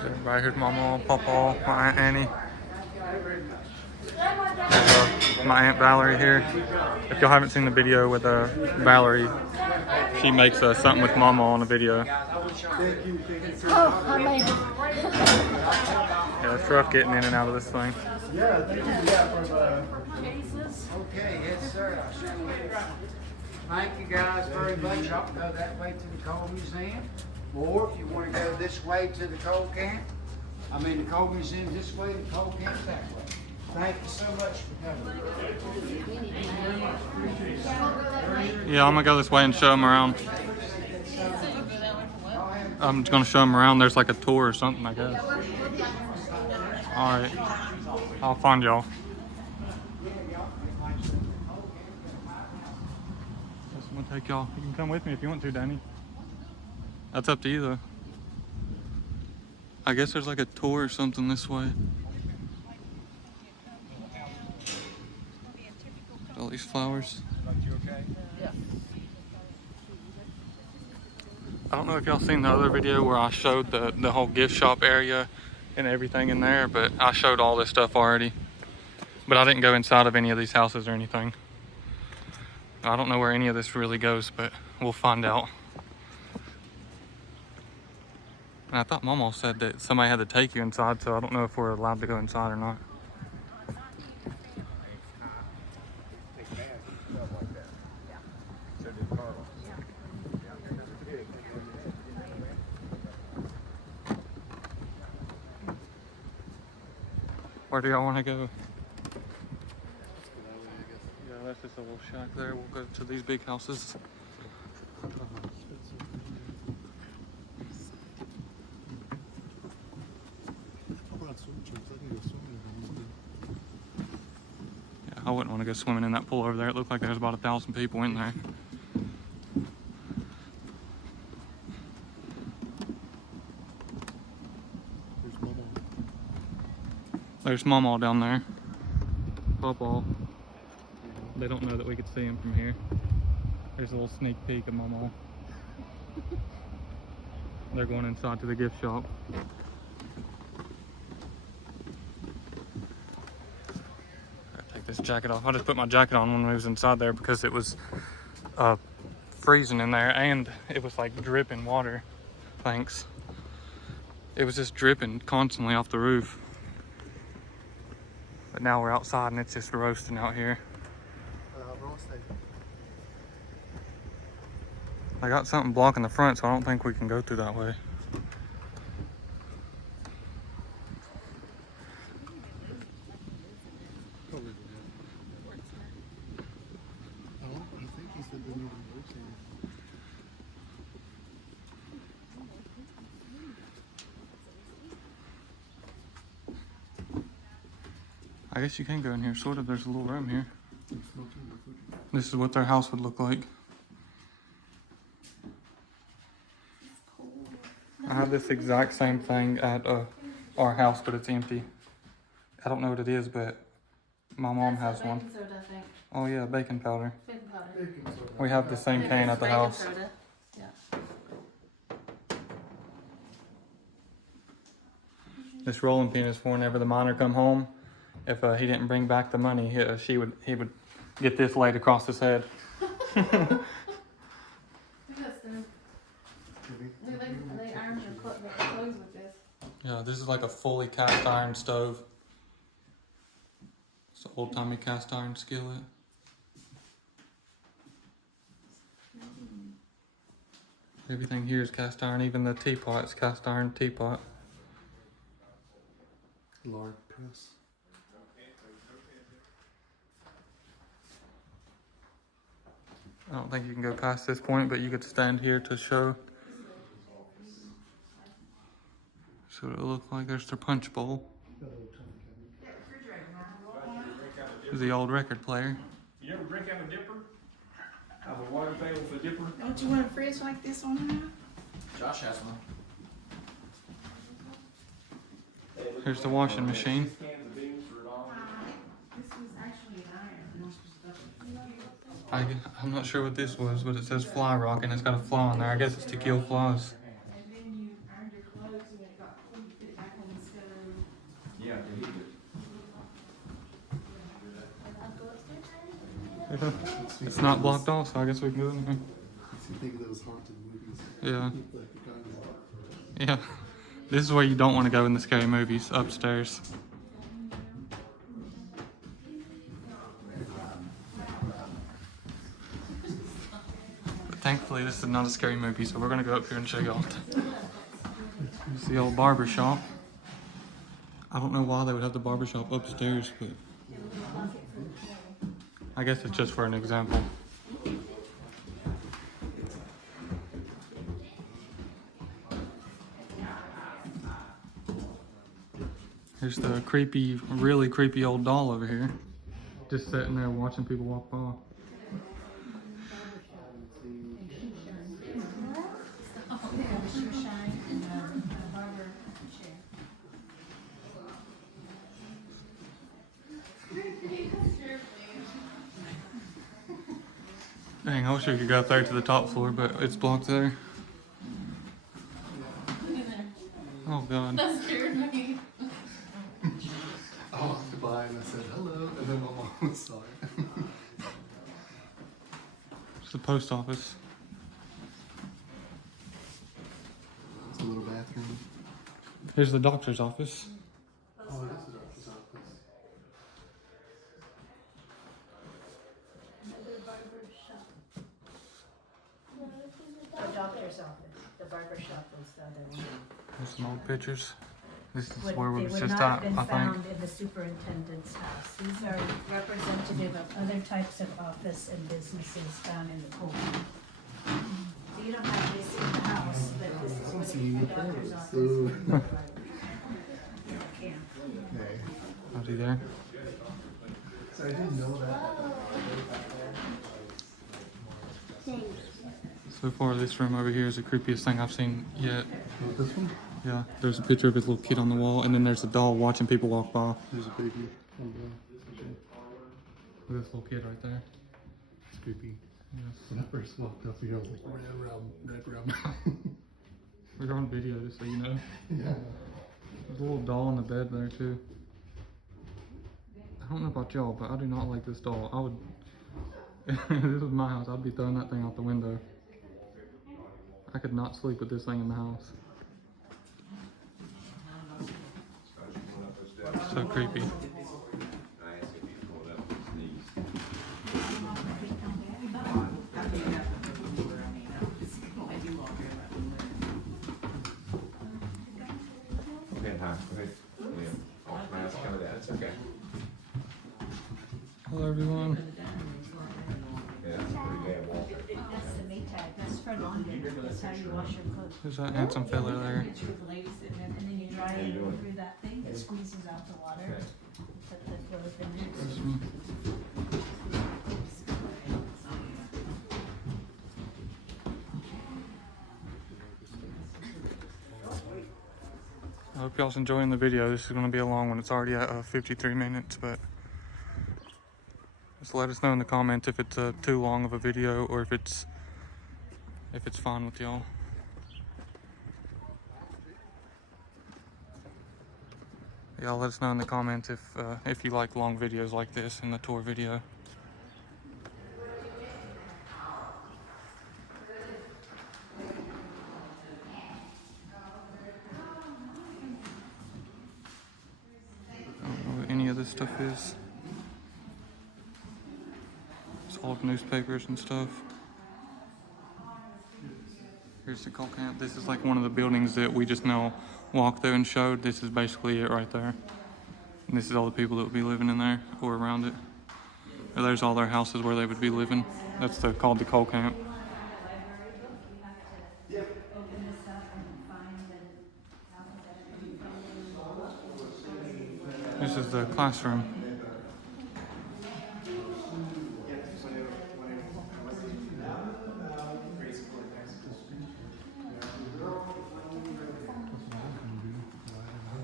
Everybody, here's Mamaw, Pawpaw, my Aunt Annie. There's, my Aunt Valerie here. If y'all haven't seen the video with Valerie, she makes something with Mamaw on the video. Oh, I made it. Yeah, it's rough getting in and out of this thing. Yeah, thank you. Yeah, for Okay, yes, sir. I sure will. Thank you guys very much. Y'all can go that way to the coal museum. Or if you want to go this way to the coal camp, the coal museum this way, the coal camp that way. Thank you so much for coming. Yeah, I'm gonna go this way and show them around. I'm just gonna show them around. There's like a tour or something, I guess. Alright. I'll find y'all. I'm gonna take y'all. You can come with me if you want to, Danny. That's up to you though. I guess there's like a tour or something this way. All these flowers. I don't know if y'all seen the other video where I showed the whole gift shop area and everything in there, but I showed all this stuff already. But I didn't go inside of any of these houses or anything. I don't know where any of this really goes, but we'll find out. And I thought Mamaw said that somebody had to take you inside, so I don't know if we're allowed to go inside or not. Where do y'all want to go? Yeah, that's just a little shack there. We'll go to these big houses. Yeah, I wouldn't want to go swimming in that pool over there. It looked like there's about 1,000 people in there. There's Mamaw down there. Pawpaw. They don't know that we could see him from here. There's a little sneak peek of Mamaw. They're going inside to the gift shop. I'll take this jacket off. I just put my jacket on when we was inside there because it was freezing in there and it was like dripping water. Thanks. It was just dripping constantly off the roof. But now we're outside and it's just roasting out here. I got something blocking the front, so I don't think we can go through that way. I guess you can go in here, sort of. There's a little room here. This is what their house would look like. I have this exact same thing at our house, but it's empty. I don't know what it is, but my mom has one. Baking soda, I think. Oh yeah, baking powder. Baking powder. We have the same can at the Baking house. soda. Yeah. This rolling pin is for whenever the miner come home. If he didn't bring back the money, he would get this laid across his head. Look at that stuff. Look, they iron their clothes with this. Yeah, this is like a fully cast iron stove. It's an old timey cast iron skillet. Everything here is cast iron, even the teapot is cast iron teapot. Lard press. I don't think you can go past this point, but you could stand here to show. So it'll look like there's their punch bowl. The old record player. You ever drink out of a dipper? Out of a water pail with a dipper? Don't you want a fridge like this one now? Josh has one. Here's the washing machine. This was actually an iron. I'm not sure what this was, but it says fly rock and it's got a fly on there. I guess it's to kill flies. And then you ironed your clothes and it got cold, you put it back on the stove. Yeah, to heat it. It's not blocked off, so I guess we can go in here. You think of those haunted movies? Yeah. Like the kind of Yeah. This is where you don't want to go in the scary movies, upstairs. But thankfully, this is not a scary movie, so we're going to go up here and show y'all. It's the old barber shop. I don't know why they would have the barber shop upstairs, but I guess it's just for an example. Here's the creepy, really creepy old doll over here. Just sitting there watching people walk by. Dang, I wish we could go up there to the top floor, but it's blocked there. Oh god. That scared me. I walked by and I said hello, and then my mom saw it. It's the post office. It's a little bathroom. Here's the doctor's office. Oh, it is the doctor's office. The doctor's office, the barber shop was the other one. There's some old pictures. This is Would- where we they was would just not at, have been I think. found in the superintendent's house. These are representative of other types of office and businesses found in the county. So you don't have this in the house, but this is what the doctor's office. Ooh. Yeah. Okay. Was he there? So I didn't know that. So far, this room over here is the creepiest thing I've seen yet. Oh, this one? Yeah, there's a picture of his little kid on the wall, and then there's a doll watching people walk by. There's a baby. Oh, yeah. Look at this little kid right there. It's creepy. Yeah. When I first walked up here, I was like, red. We're on video, just so you know. Yeah. There's a little doll in the bed there, too. I don't know about y'all, but I do not like this doll. I would... if this was my house, I'd be throwing that thing out the window. I could not sleep with this thing in the house. So creepy. Okay, hi, go ahead. Yeah, off mask, cover that, it's okay. Hello, everyone. Yeah, that's a pretty bad walk. That's the Maytag, that's for laundry, that's how you wash your clothes. There's that handsome fella there. Picture of the lady sitting there, and then you dry it through that thing that squeezes out the water. Put the clothes in there. I hope y'all's enjoying the video. This is going to be a long one. It's already at 53 minutes, but just let us know in the comments if it's too long of a video or if it's fine with y'all. Y'all let us know in the comments if you like long videos like this in the tour video. I don't know what any of this stuff is. It's old newspapers and stuff. Here's the coal camp. This is like one of the buildings that we just now walked through and showed. This is basically it right there. And this is all the people that would be living in there or around it. Or there's all their houses where they would be living. That's called the coal camp. This is the classroom.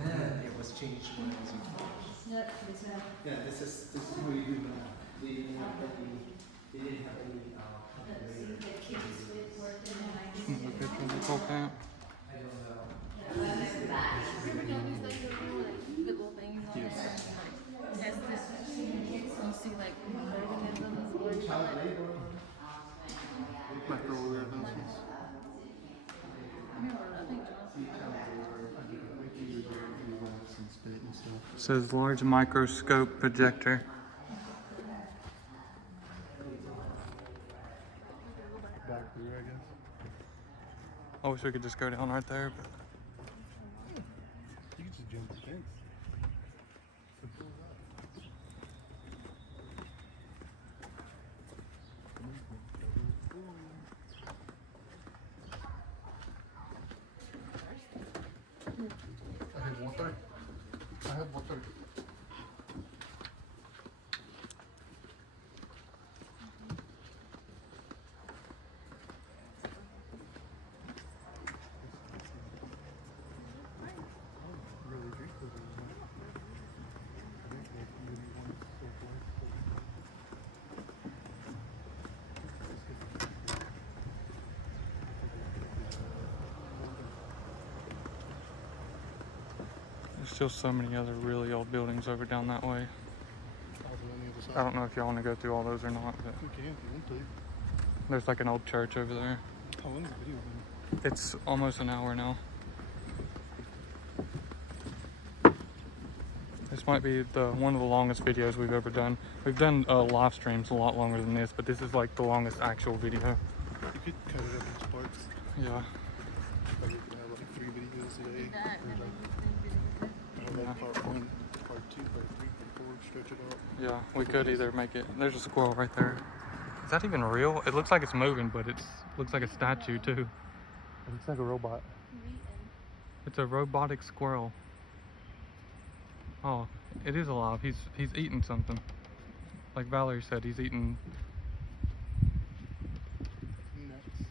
And then it was changed when I was in college. Yeah, this is what you do now. They didn't have any, Another picture of the coal camp. Remember those things that were like little things on there? Has this, you see like organisms or microorganisms. remember, I think It says large microscope projector. Back through, I guess. I wish we could just go down right there, but You can just jump the fence. I had water. I have what they're. There's still so many other really old buildings over down that way. I don't know if y'all want to go through all those or not, but We can if you want to. there's like an old church over there. How long is the video? It's almost an hour now. This might be one of the longest videos we've ever done. We've done live streams a lot longer than this, but this is like the longest actual video. You could cut it up into parts. Yeah. Like we could have like 3 videos today. That, Or and like, then or like part 1, part 2, part 3, part 4, stretch it out. Yeah, we could either make it. There's a squirrel right there. Is that even real? It looks like it's moving, but it looks like a statue too. It looks like a robot. It's a robotic squirrel. Oh, it is alive. He's eating something. Like Valerie said, he's eating. Nuts.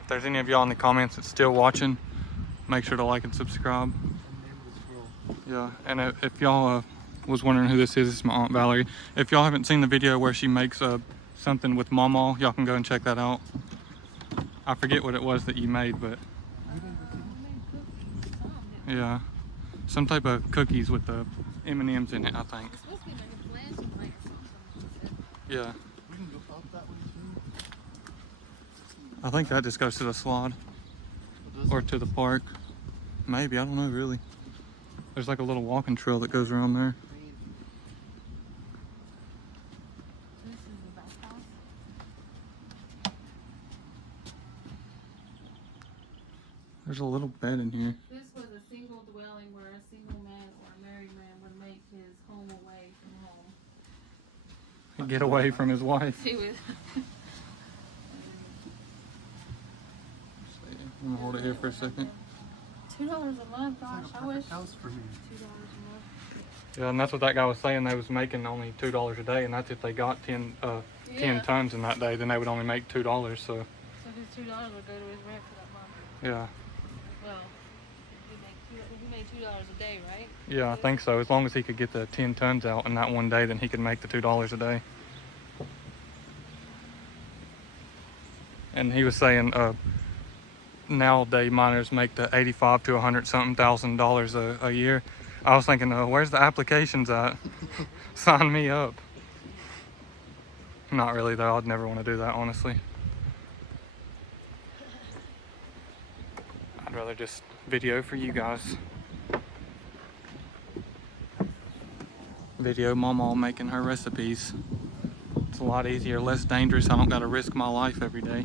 If there's any of y'all in the comments that's still watching, make sure to like and subscribe. Yeah, and if y'all was wondering who this is my Aunt Valerie. If y'all haven't seen the video where she makes something with Mamaw, y'all can go and check that out. I forget what it was that you made, but yeah, some type of cookies with the M&Ms in it, I think. it's supposed to be like a flashing light or something. Yeah, We can go out that way too. I think that just goes to the slide or to the park. Maybe, I don't know really. There's like a little walking trail that goes around there. This is the back house. There's a little bed in here. This was a single dwelling where a single man or a married man would make his home away from home. Get away from his wife. He would. I'm gonna hold it here for a second. $2 a month, gosh, I wish. House for me. $2 a month. Yeah, and that's what that guy was saying. They was making only $2 a day, and that's if they got 10 Yeah. tons in that day, then they would only make $2. So So his $2 would go to his rent for that month. yeah, Well, he made $2 a day, right? yeah, I think so. As long as he could get the 10 tons out in that one day, then he could make the $2 a day. And he was saying nowadays miners make the 85 to 100 something thousand dollars a year. I was thinking, where's the applications at? Sign me up. Not really though. I'd never want to do that, honestly. I'd rather just video for you guys. Video Mamaw making her recipes. It's a lot easier, less dangerous. I don't gotta risk my life every day.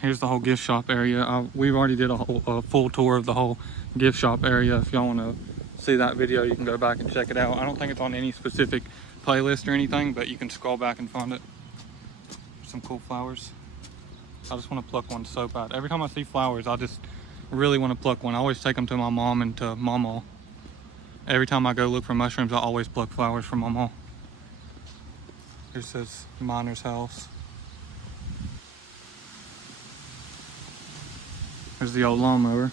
Here's the whole gift shop area. We've already did a full tour of the whole gift shop area. If y'all want to see that video, you can go back and check it out. I don't think it's on any specific playlist or anything, but you can scroll back and find it. Some cool flowers. I just want to pluck one so bad. Every time I see flowers, I just really want to pluck one. I always take them to my mom and to Mamaw. Every time I go look for mushrooms, I always pluck flowers from Mamaw. Here says miner's house. There's the old lawnmower.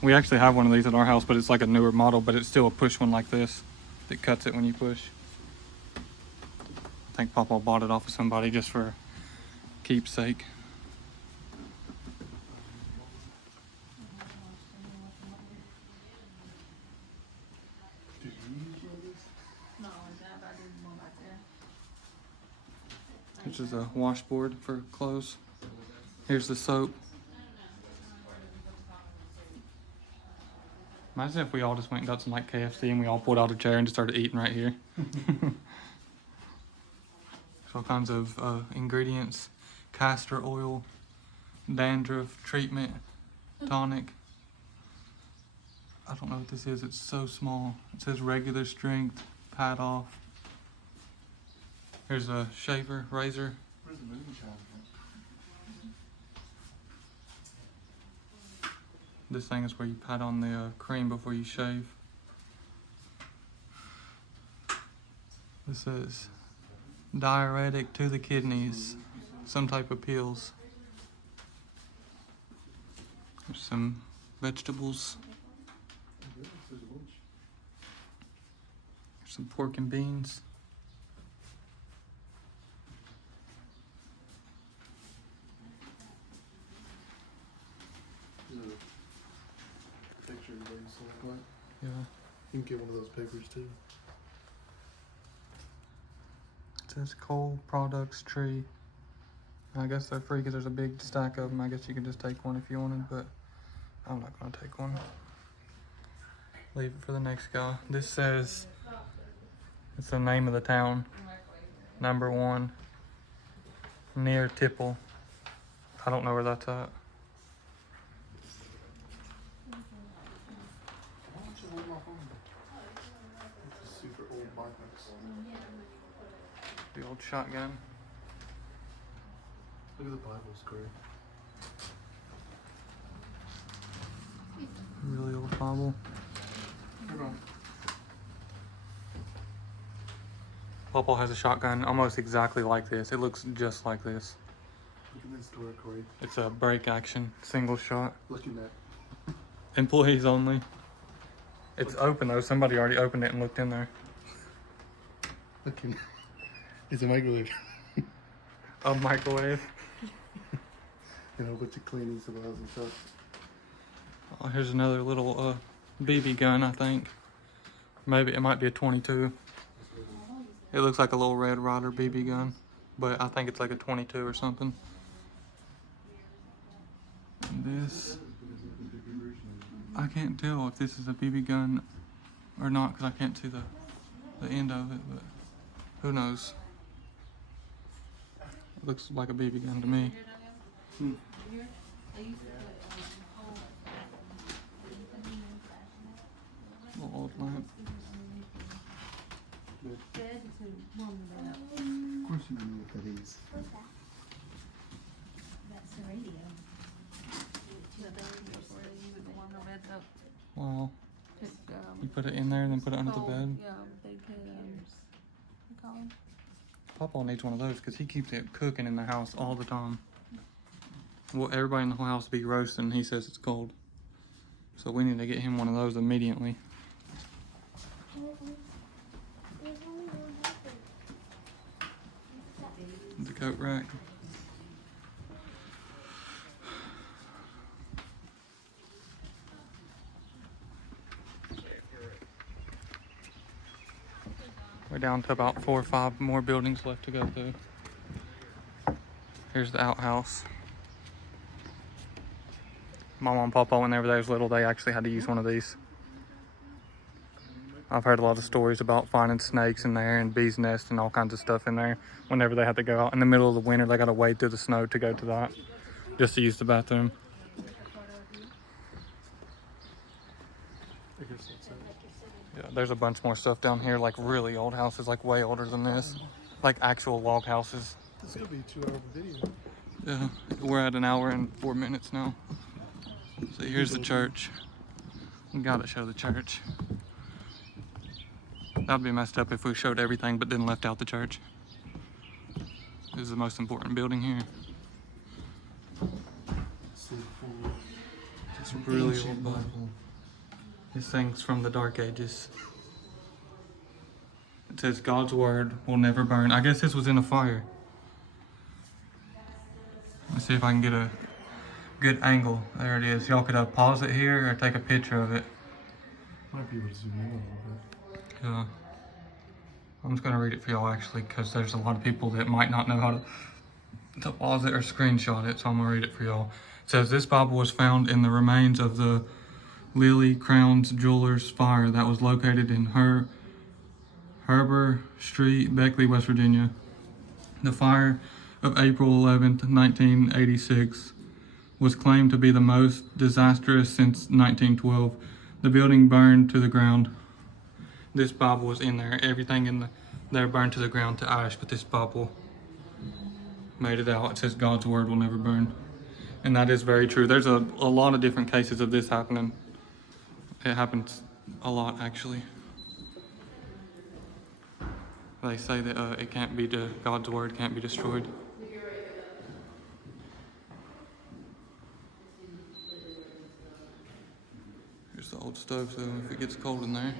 We actually have one of these at our house, but it's like a newer model, but it's still a push one like this that cuts it when you push. I think Papa bought it off of somebody just for keepsake. Did you use all this? No, I didn't go back there. This is a washboard for clothes. Here's the soap. Imagine if we all just went and got some like KFC and we all pulled out a chair and just started eating right here. There's all kinds of ingredients. Castor oil, dandruff treatment, tonic. I don't know what this is. It's so small. It says regular strength, pat off. Here's a shaver, razor. Where's the moonshine this thing is where you pat on the cream before you shave. This is diuretic to the kidneys, some type of pills. There's some vegetables. There's some pork and beans. Picture where you select one. Yeah. You can get one of those papers too. It says coal products tree. I guess they're free because there's a big stack of them. I guess you can just take one if you wanted, but I'm not gonna take one. Leave it for the next guy. This says, it's the name of the town. Number 1, near Tipple. I don't know where that's at. It's a super old Bibles. The old shotgun. Look at the Bibles, Corey. Really old Bible. Papa has a shotgun almost exactly like this. It looks just like this. Look at this door, Corey. It's a break action, single shot. Looking at. Employees only. It's open though. Somebody already opened it and looked in there. Looking. It's a microwave. A microwave. You know, a bunch of cleaning supplies and stuff. Oh, here's another little BB gun, I think. Maybe it might be a 22. It looks like a little Red Ryder BB gun, but I think it's like a 22 or something. And this, I can't tell if this is a BB gun or not because I can't see the end of it, but who knows? It looks like a BB gun to me. Little old lamp. Of course you know what that is. That's the radio. Wow. You put it in there and then put it under the bed? Yeah, they could, call him. Papa needs one of those because he keeps it cooking in the house all the time. Well, everybody in the whole house be roasting. He says it's cold. So we need to get him one of those immediately. The coat rack. We're down to about 4 or 5 more buildings left to go through. Here's the outhouse. Mama and Papa, when they were there was little, they actually had to use one of these. I've heard a lot of stories about finding snakes in there and bees' nests and all kinds of stuff in there. Whenever they had to go out in the middle of the winter, they got to wade through the snow to go to that, just to use the bathroom. I guess that's it. Yeah, there's a bunch more stuff down here, like really old houses, like way older than this. Like actual log houses. This is gonna be a 2-hour video. Yeah, we're at 1 hour and 4 minutes now. So here's the church. We gotta show the church. That'd be messed up if we showed everything but then left out the church. This is the most important building here. It's really old Bible. This thing's from the Dark Ages. It says God's word will never burn. I guess this was in a fire. Let's see if I can get a good angle. There it is. Y'all could pause it here or take a picture of it. Might be able to zoom in a little bit. Yeah. I'm just gonna read it for y'all actually, because there's a lot of people that might not know how to pause it or screenshot it, so I'm gonna read it for y'all. It says, this Bible was found in the remains of the Lily Crowns Jewelers fire that was located in Heber Street, Beckley, West Virginia. The fire of April 11th, 1986 was claimed to be the most disastrous since 1912. The building burned to the ground. This Bible was in there. Everything in there burned to the ground to ash, but this Bible made it out. It says God's word will never burn. And that is very true. There's a lot of different cases of this happening. It happens a lot, actually. They say that it can't be, God's word can't be destroyed. Here's the old stove, so if it gets cold in there.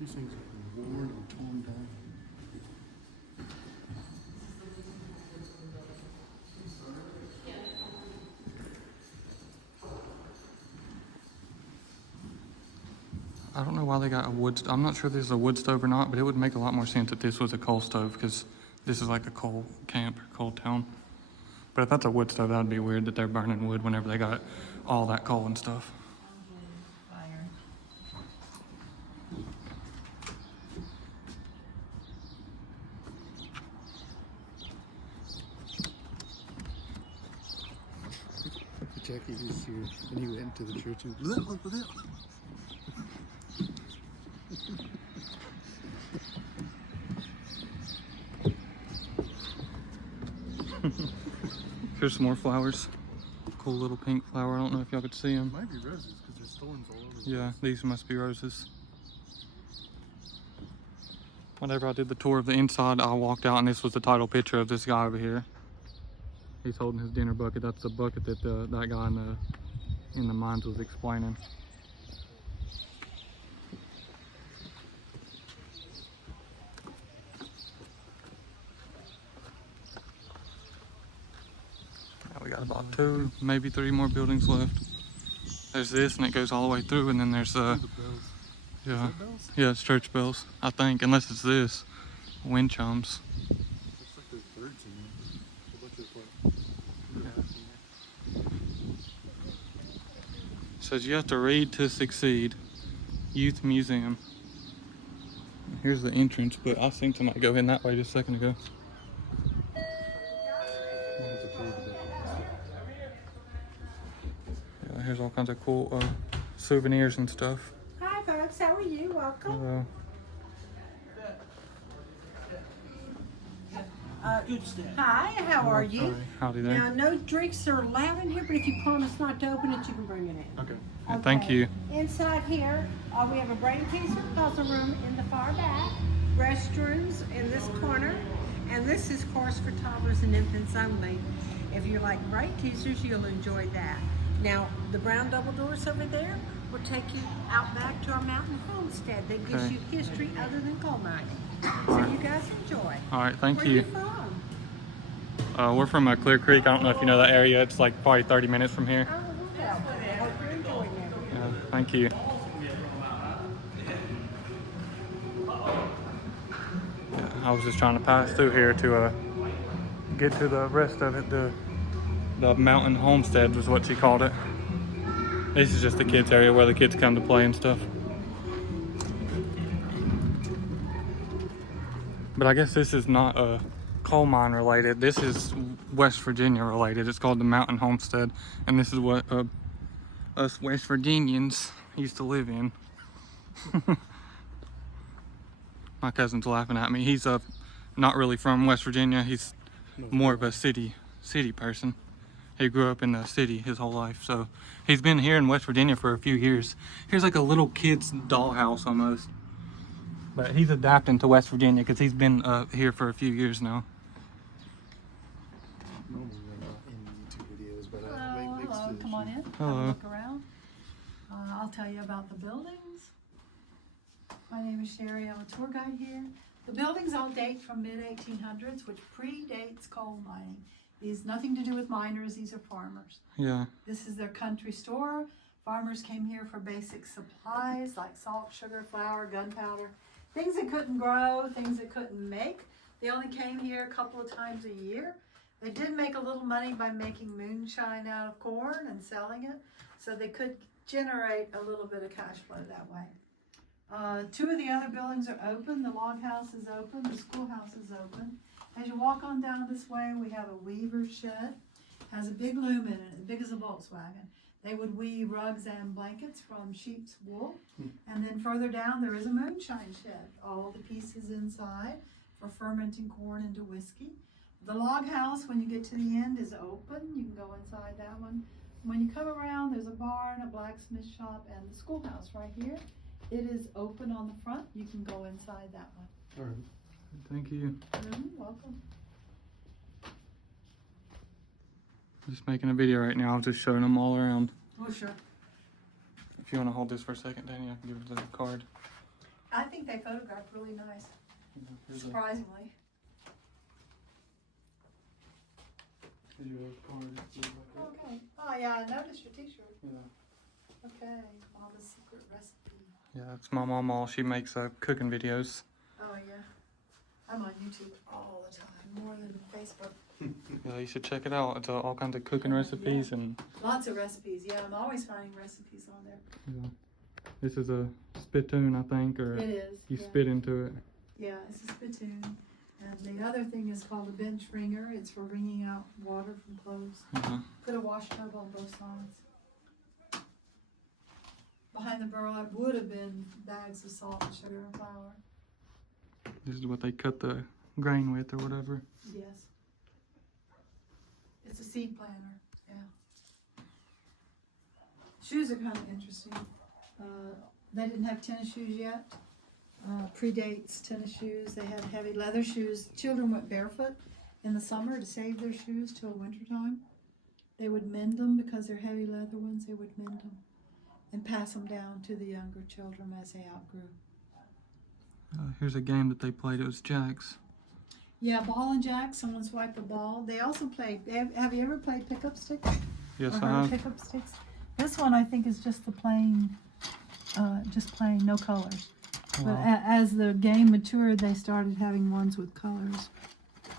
These things are worn and torn down. I don't know why they got a wood stove. I'm not sure if this is a wood stove or not, but it would make a lot more sense if this was a coal stove, because this is like a coal camp or coal town. But if that's a wood stove, that would be weird that they're burning wood whenever they got all that coal and stuff. Fire. Jackie was here and he went to the church and blah, blah, blah. Here's some more flowers. Cool little pink flower. I don't know if y'all could see them. Might be roses because there's thorns all over. Yeah, these must be roses. Whenever I did the tour of the inside, I walked out and this was the title picture of this guy over here. He's holding his dinner bucket. That's the bucket that that guy in the mines was explaining. Now we got about 2, maybe 3 more buildings left. There's this, and it goes all the way through, and then there's The bells. yeah, Is that bells? yeah, it's church bells, I think, unless it's this, wind chimes. Looks like there's birds in there. A bunch of what? Says you have to read to succeed. Youth Museum. Here's the entrance, but I seen somebody go in that way just a second ago. Yeah, here's all kinds of cool souvenirs and stuff. Hi folks, how are you? Welcome. Hello. Hi, how are you? Howdy there. Now, no drinks are allowed in here, but if you promise not to open it, you can bring it in. Okay. Yeah, thank you. Inside here, we have a brain teaser puzzle room in the far back, restrooms in this corner, and this is, of course, for toddlers and infants only. If you like brain teasers, you'll enjoy that. Now, the brown double doors over there will take you out back to our mountain homestead that gives Okay. you history other than coal mining. So you guys enjoy. All right, thank Where you. are you from? We're from Clear Creek. I don't know if you know that area. It's like probably 30 minutes from here. Oh, well, I hope you're enjoying it. Yeah, thank you. Yeah, I was just trying to pass through here to get to the rest of it. The mountain homestead was what she called it. This is just the kids area where the kids come to play and stuff. But I guess this is not coal mine related. This is West Virginia related. It's called the Mountain Homestead, and this is what us West Virginians used to live in. My cousin's laughing at me. He's not really from West Virginia. He's more of a city person. He grew up in the city his whole life, so he's been here in West Virginia for a few years. Here's like a little kid's dollhouse almost. But he's adapting to West Virginia because he's been here for a few years now. Normally we're not in YouTube videos, but Hello, makes hello, the come on in, have a Hello. look around. I'll tell you about the buildings. My name is Sherry, I'm a tour guide here. The buildings all date from mid-1800s, which predates coal mining. These nothing to do with miners, these are farmers. Yeah. This is their country store. Farmers came here for basic supplies like salt, sugar, flour, gunpowder. Things they couldn't grow, things they couldn't make. They only came here a couple of times a year. They did make a little money by making moonshine out of corn and selling it, so they could generate a little bit of cash flow that way. 2 of the other buildings are open. The log house is open, the schoolhouse is open. As you walk on down this way, we have a weaver's shed. Has a big loom in it, as big as a Volkswagen. They would weave rugs and blankets from sheep's wool. And then further down, there is a moonshine shed. All the pieces inside for fermenting corn into whiskey. The log house, when you get to the end, is open. You can go inside that one. When you come around, there's a barn, a blacksmith shop, and the schoolhouse right here. It is open on the front. You can go inside that one. All right. Thank you. Welcome. Just making a video right now. I'm just showing them all around. Oh, sure. If you want to hold this for a second, Danny, I can give it the card. I think they photographed really nice, Here's surprisingly. your card. Okay. Oh, yeah, I noticed your t-shirt. Yeah. Okay, all the secret recipe. Yeah, it's my Mamaw. She makes cooking videos. Oh, yeah. I'm on YouTube all the time, more than Facebook. Yeah, you should check it out. It's all kinds of cooking recipes and. Lots of recipes, yeah. I'm always finding recipes on there. Yeah. This is a spittoon, I think, or It is. you yeah. spit into it. Yeah, it's a spittoon. And the other thing is called a bench wringer. It's for wringing out water from clothes. Put a wash tub on both sides. Behind the burlap would have been bags of salt and sugar and flour. This is what they cut the grain with or whatever. Yes. It's a seed planter, yeah. Shoes are kind of interesting. They didn't have tennis shoes yet. Predates tennis shoes. They had heavy leather shoes. Children went barefoot in the summer to save their shoes till wintertime. They would mend them because they're heavy leather ones. They would mend them and pass them down to the younger children as they outgrew. Here's a game that they played. It was jacks. Yeah, ball and jack. Someone swiped the ball. They also played. Have you ever played pickup sticks? Yes, Or I heard of have. pickup sticks. This one I think is just the plain, just plain, no colors. But Wow. as the game matured, they started having ones with colors.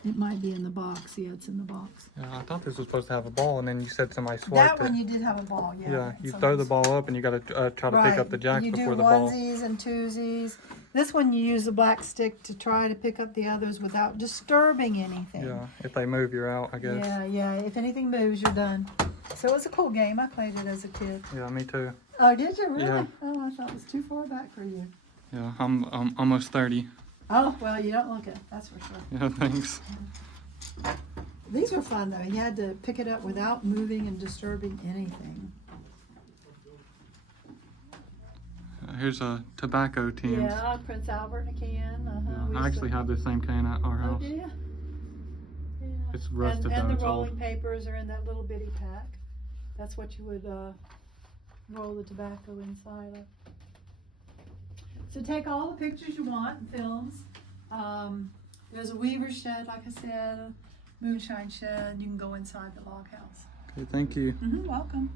It might be in the box. Yeah, it's in the box. Yeah, I thought this was supposed to have a ball, and then you said somebody That swiped one it. you did have a ball. Yeah. Yeah, you Some throw of the those- ball up, and you got to try to pick up the jack you before do the ball. onesies and twosies. This one you use the black stick to try to pick up the others without disturbing anything. Yeah, if they move, you're out, I guess. Yeah, yeah. If anything moves, you're done. So it's a cool game. I played it as a kid. Yeah, me too. Oh, did you really? Yeah. Oh, I thought it was too far back for you. Yeah, I'm almost 30. Oh, well, you don't look it. That's for sure. Yeah, thanks. These were fun though. You had to pick it up without moving and disturbing anything. Here's a tobacco tin. Yeah, Prince Albert in a can. I actually have the same can at our Oh, house. do you? Yeah. It's rusted and though, the it's rolling old. papers are in that little bitty pack. That's what you would roll the tobacco inside of. So take all the pictures you want and films. There's a weaver shed, like I said, a moonshine shed. You can go inside the log house. Okay, thank you. Welcome.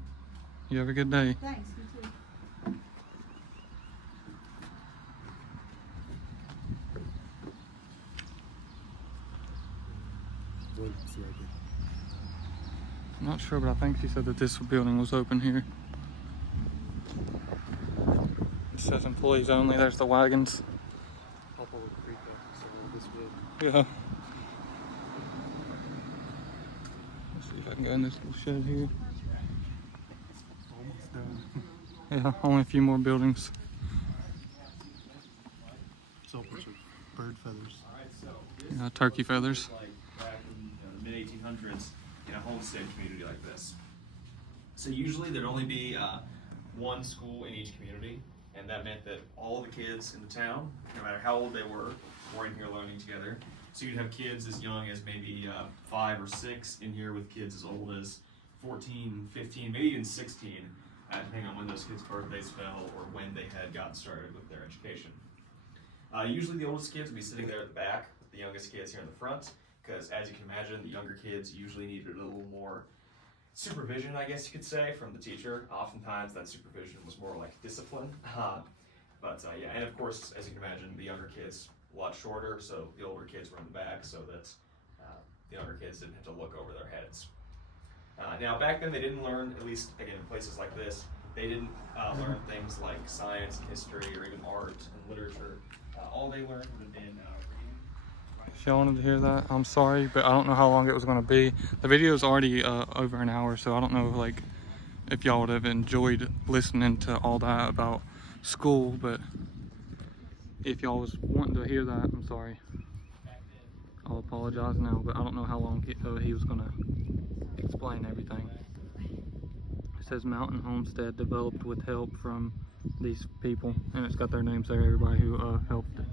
You have a good day. Thanks, you too. I'm not sure, but I think she said that this building was open here. It says employees only. There's the wagons. Yeah. Let's see if I can go in this little shed here. Almost done. Yeah, only a few more buildings. It's all bunch of bird feathers. Yeah, turkey feathers. Like back in the mid 1800s in a homestead community like this. So usually there'd only be one school in each community, and that meant that all the kids in the town, no matter how old they were in here learning together. So you'd have kids as young as maybe 5 or 6 in here with kids as old as 14, 15, maybe even 16, depending on when those kids' birthdays fell or when they had gotten started with their education. Usually the oldest kids would be sitting there at the back, the youngest kids here in the front, because as you can imagine, the younger kids usually needed a little more supervision, I guess you could say, from the teacher. Oftentimes that supervision was more like discipline. Yeah, and of course, as you can imagine, the younger kids a lot shorter, so the older kids were in the back so that the younger kids didn't have to look over their heads. Now back then they didn't learn, at least again in places like this, they didn't learn things like science, history, or even art and literature. All they learned would have been reading. If y'all wanted to hear that, I'm sorry, but I don't know how long it was going to be. The video is already over an hour, so I don't know like if y'all would have enjoyed listening to all that about school, but if y'all was wanting to hear that, I'm sorry. I'll apologize now, but I don't know how long he was gonna explain everything. It says Mountain Homestead developed with help from these people, and it's got their names there, everybody who helped it.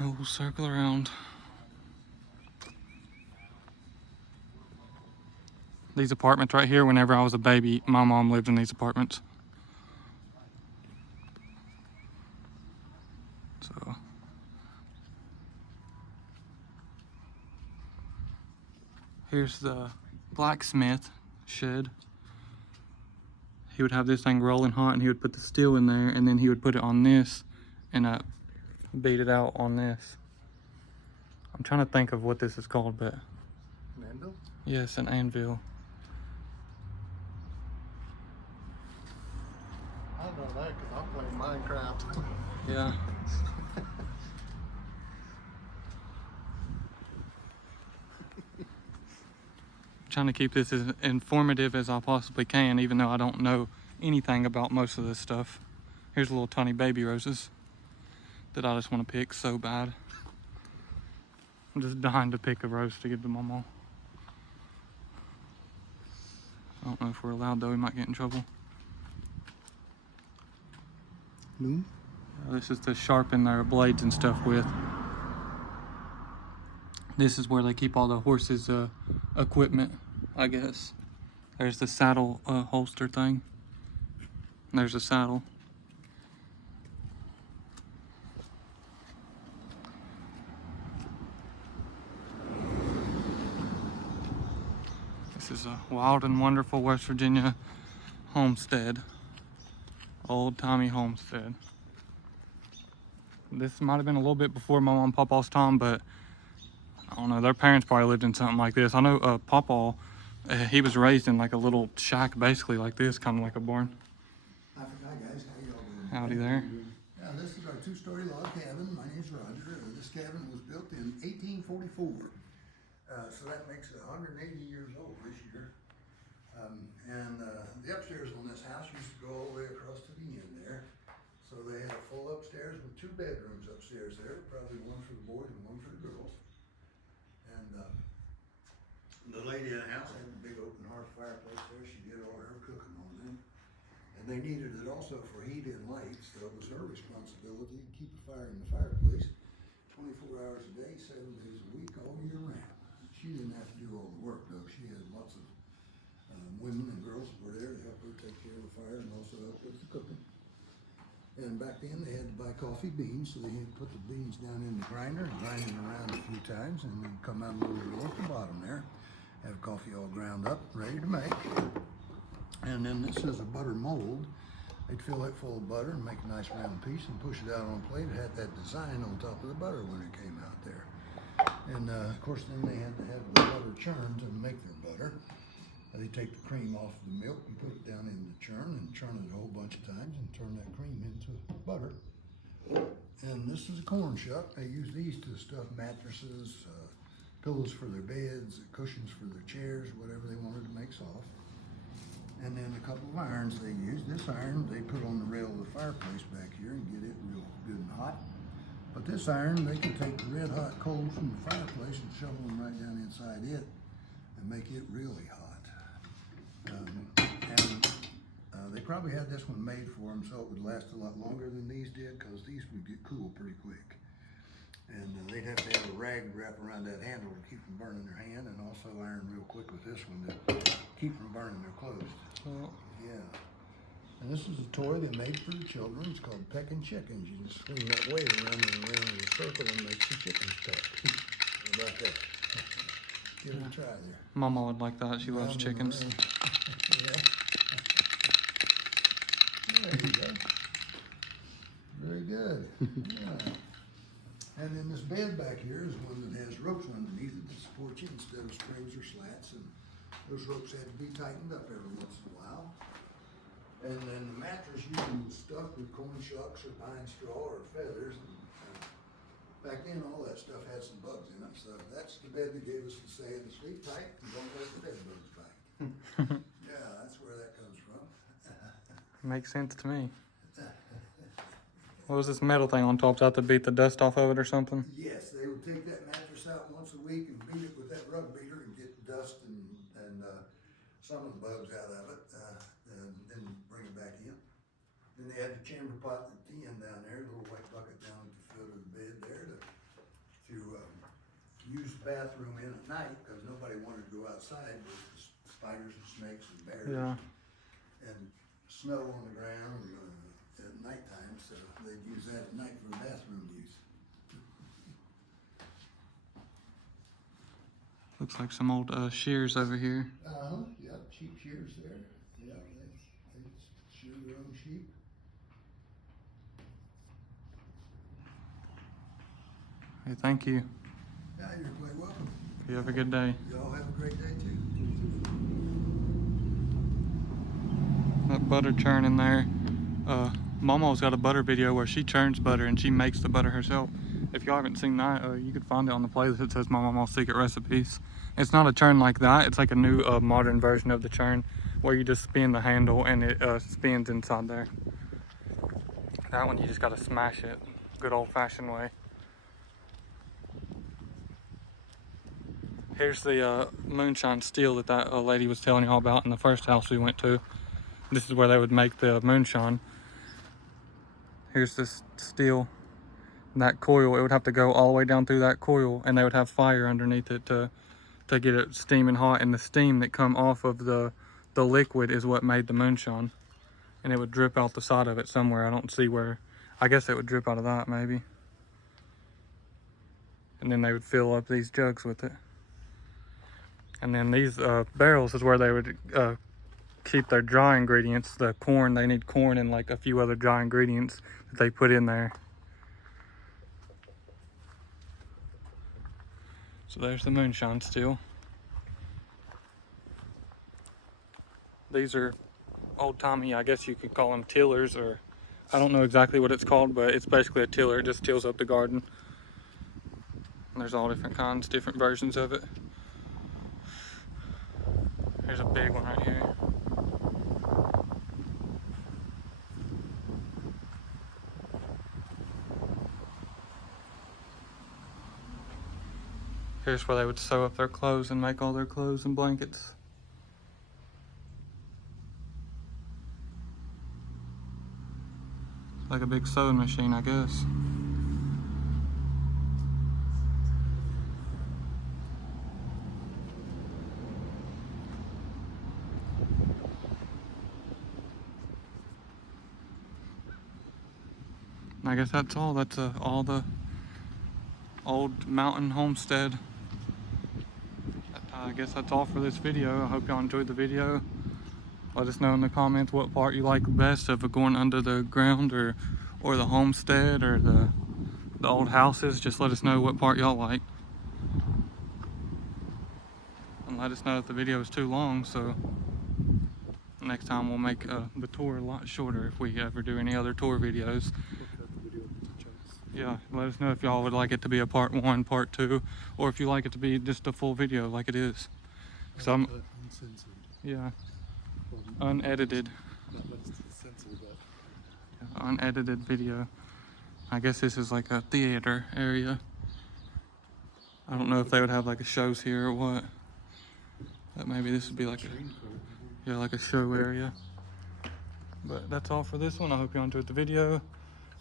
We'll circle around. These apartments right here, whenever I was a baby, my mom lived in these apartments. So here's the blacksmith shed. He would have this thing rolling hot and he would put the steel in there, and then he would put it on this and beat it out on this. I'm trying to think of what this is called, but... An anvil? Yes, an anvil. I know that because I'm playing Minecraft. Yeah. Trying to keep this as informative as I possibly can, even though I don't know anything about most of this stuff. Here's little tiny baby roses that I just want to pick so bad. I'm just dying to pick a rose to give to Mamaw. I don't know if we're allowed though, we might get in trouble. Loom? This is to sharpen their blades and stuff with. This is where they keep all the horses' equipment, I guess. There's the saddle holster thing. There's a saddle. This is a wild and wonderful West Virginia homestead. Old-timey homestead. This might have been a little bit before my mom and Pawpaw's time, but I don't know, their parents probably lived in something like this. I know Pawpaw, he was raised in like a little shack basically like this, kind of like a barn. Hi guys, how y'all doing? Howdy there. Yeah, this is our two-story log cabin. My name's Roger. This cabin was built in 1844. So that makes it 180 years old this year. The upstairs on this house used to go all the way across to the end there. So they had a full upstairs with 2 bedrooms upstairs there, probably one for the boys and one for the girls. And the lady in the house had a big open hearth fireplace there. She did all her cooking on them. And they needed it also for heat and light, so it was her responsibility to keep a fire in the fireplace 24 hours a day, 7 days a week, all year round. She didn't have to do all the work though. She had lots of women and girls who were there to help her take care of the fire and also help with the cooking. And back then they had to buy coffee beans, so they had to put the beans down in the grinder and grind it around a few times, and then come out a little door at the bottom there, have coffee all ground up, ready to make. And then this is a butter mold. They'd fill it full of butter and make a nice round piece and push it out on a plate. It had that design on top of the butter when it came out there. And of course then they had to have the butter churned to make their butter. They take the cream off the milk and put it down in the churn and churn it a whole bunch of times and turn that cream into butter. And this is a corn shuck. They use these to stuff mattresses, pillows for their beds, cushions for their chairs, whatever they wanted to make soft. And then a couple of irons they use. This iron they put on the rail of the fireplace back here and get it real good and hot. But this iron, they can take the red hot coals from the fireplace and shovel them right down inside it and make it really hot. They probably had this one made for them so it would last a lot longer than these did, because these would get cool pretty quick. And they'd have to have a rag wrap around that handle to keep from burning their hand, and also iron real quick with this one to keep from burning their clothes. Oh. Yeah. And this is a toy they made for the children. It's called Pecking Chickens. You just swing that weight around and around in a circle and makes the chickens peck. How about that? Give it a try there. Mama would like that. She loves chickens. Yeah. There you go. Very good. Yeah. And then this bed back here is one that has ropes underneath it to support you instead of springs or slats. And those ropes had to be tightened up every once in a while. And then the mattress usually was stuffed with corn shucks or pine straw or feathers. And back then, all that stuff had some bugs in it, so that's the bed that gave us the saying, sleep tight and don't let the bed bugs bite. Yeah, that's where that comes from. Makes sense to me. What was this metal thing on top? Is that to beat the dust off of it or something? Yes, they would take that mattress out once a week and beat it with that rug beater and get dust and some of the bugs out of it, and then bring it back in. Then they had the chamber pot at the end down there, a little white bucket down at the foot of the bed there to use the bathroom in at night, because nobody wanted to go outside with spiders and snakes and bears. Yeah. And snow on the ground at nighttime, so they'd use that at night for bathroom use. Looks like some old shears over here. Yeah, sheep shears there. Yeah, they shear their own sheep. Hey, thank you. Yeah, you're quite welcome. You have a good day. Y'all have a great day too. That butter churn in there. Mamaw's got a butter video where she churns butter and she makes the butter herself. If y'all haven't seen that, you could find it on the playlist. It says My Mamaw's Secret Recipes. It's not a churn like that. It's like a new modern version of the churn where you just spin the handle and it spins inside there. That one you just gotta smash it. Good old fashioned way. Here's the moonshine still that lady was telling y'all about in the first house we went to. This is where they would make the moonshine. Here's this steel. That coil, it would have to go all the way down through that coil, and they would have fire underneath it to get it steaming hot, and the steam that come off of the liquid is what made the moonshine. And it would drip out the side of it somewhere. I don't see where. I guess it would drip out of that maybe. And then they would fill up these jugs with it. And then these barrels is where they would keep their dry ingredients. The corn, they need corn and like a few other dry ingredients that they put in there. So there's the moonshine still. These are old-timey, I guess you could call them tillers, or I don't know exactly what it's called, but it's basically a tiller. It just tills up the garden. And there's all different kinds, different versions of it. There's a big one right here. Here's where they would sew up their clothes and make all their clothes and blankets. It's like a big sewing machine, I guess. And I guess that's all. That's all the old mountain homestead. I guess that's all for this video. I hope y'all enjoyed the video. Let us know in the comments what part you like best of going under the ground or the homestead or the old houses. Just let us know what part y'all like. And let us know if the video is too long, so next time we'll make the tour a lot shorter if we ever do any other tour videos. Yeah, let us know if y'all would like it to be a part 1, part 2, or if you like it to be just a full video like it is. So Uncensored. Yeah, unedited. Unedited video. I guess this is like a theater area. I don't know if they would have like a shows here or what. But maybe this would be like like a show area. But that's all for this one. I hope y'all enjoyed the video.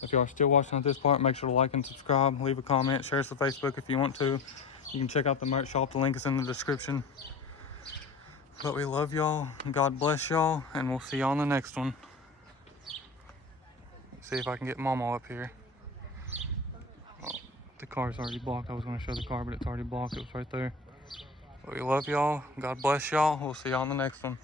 If y'all are still watching at this part, make sure to like and subscribe, leave a comment, share us on Facebook if you want to. You can check out the merch shop, the link is in the description. But we love y'all, God bless y'all, and we'll see y'all on the next one. Let's see if I can get Mamaw up here. Oh, the car's already blocked. I was going to show the car, but it's already blocked. It was right there. But we love y'all, God bless y'all, we'll see y'all on the next one.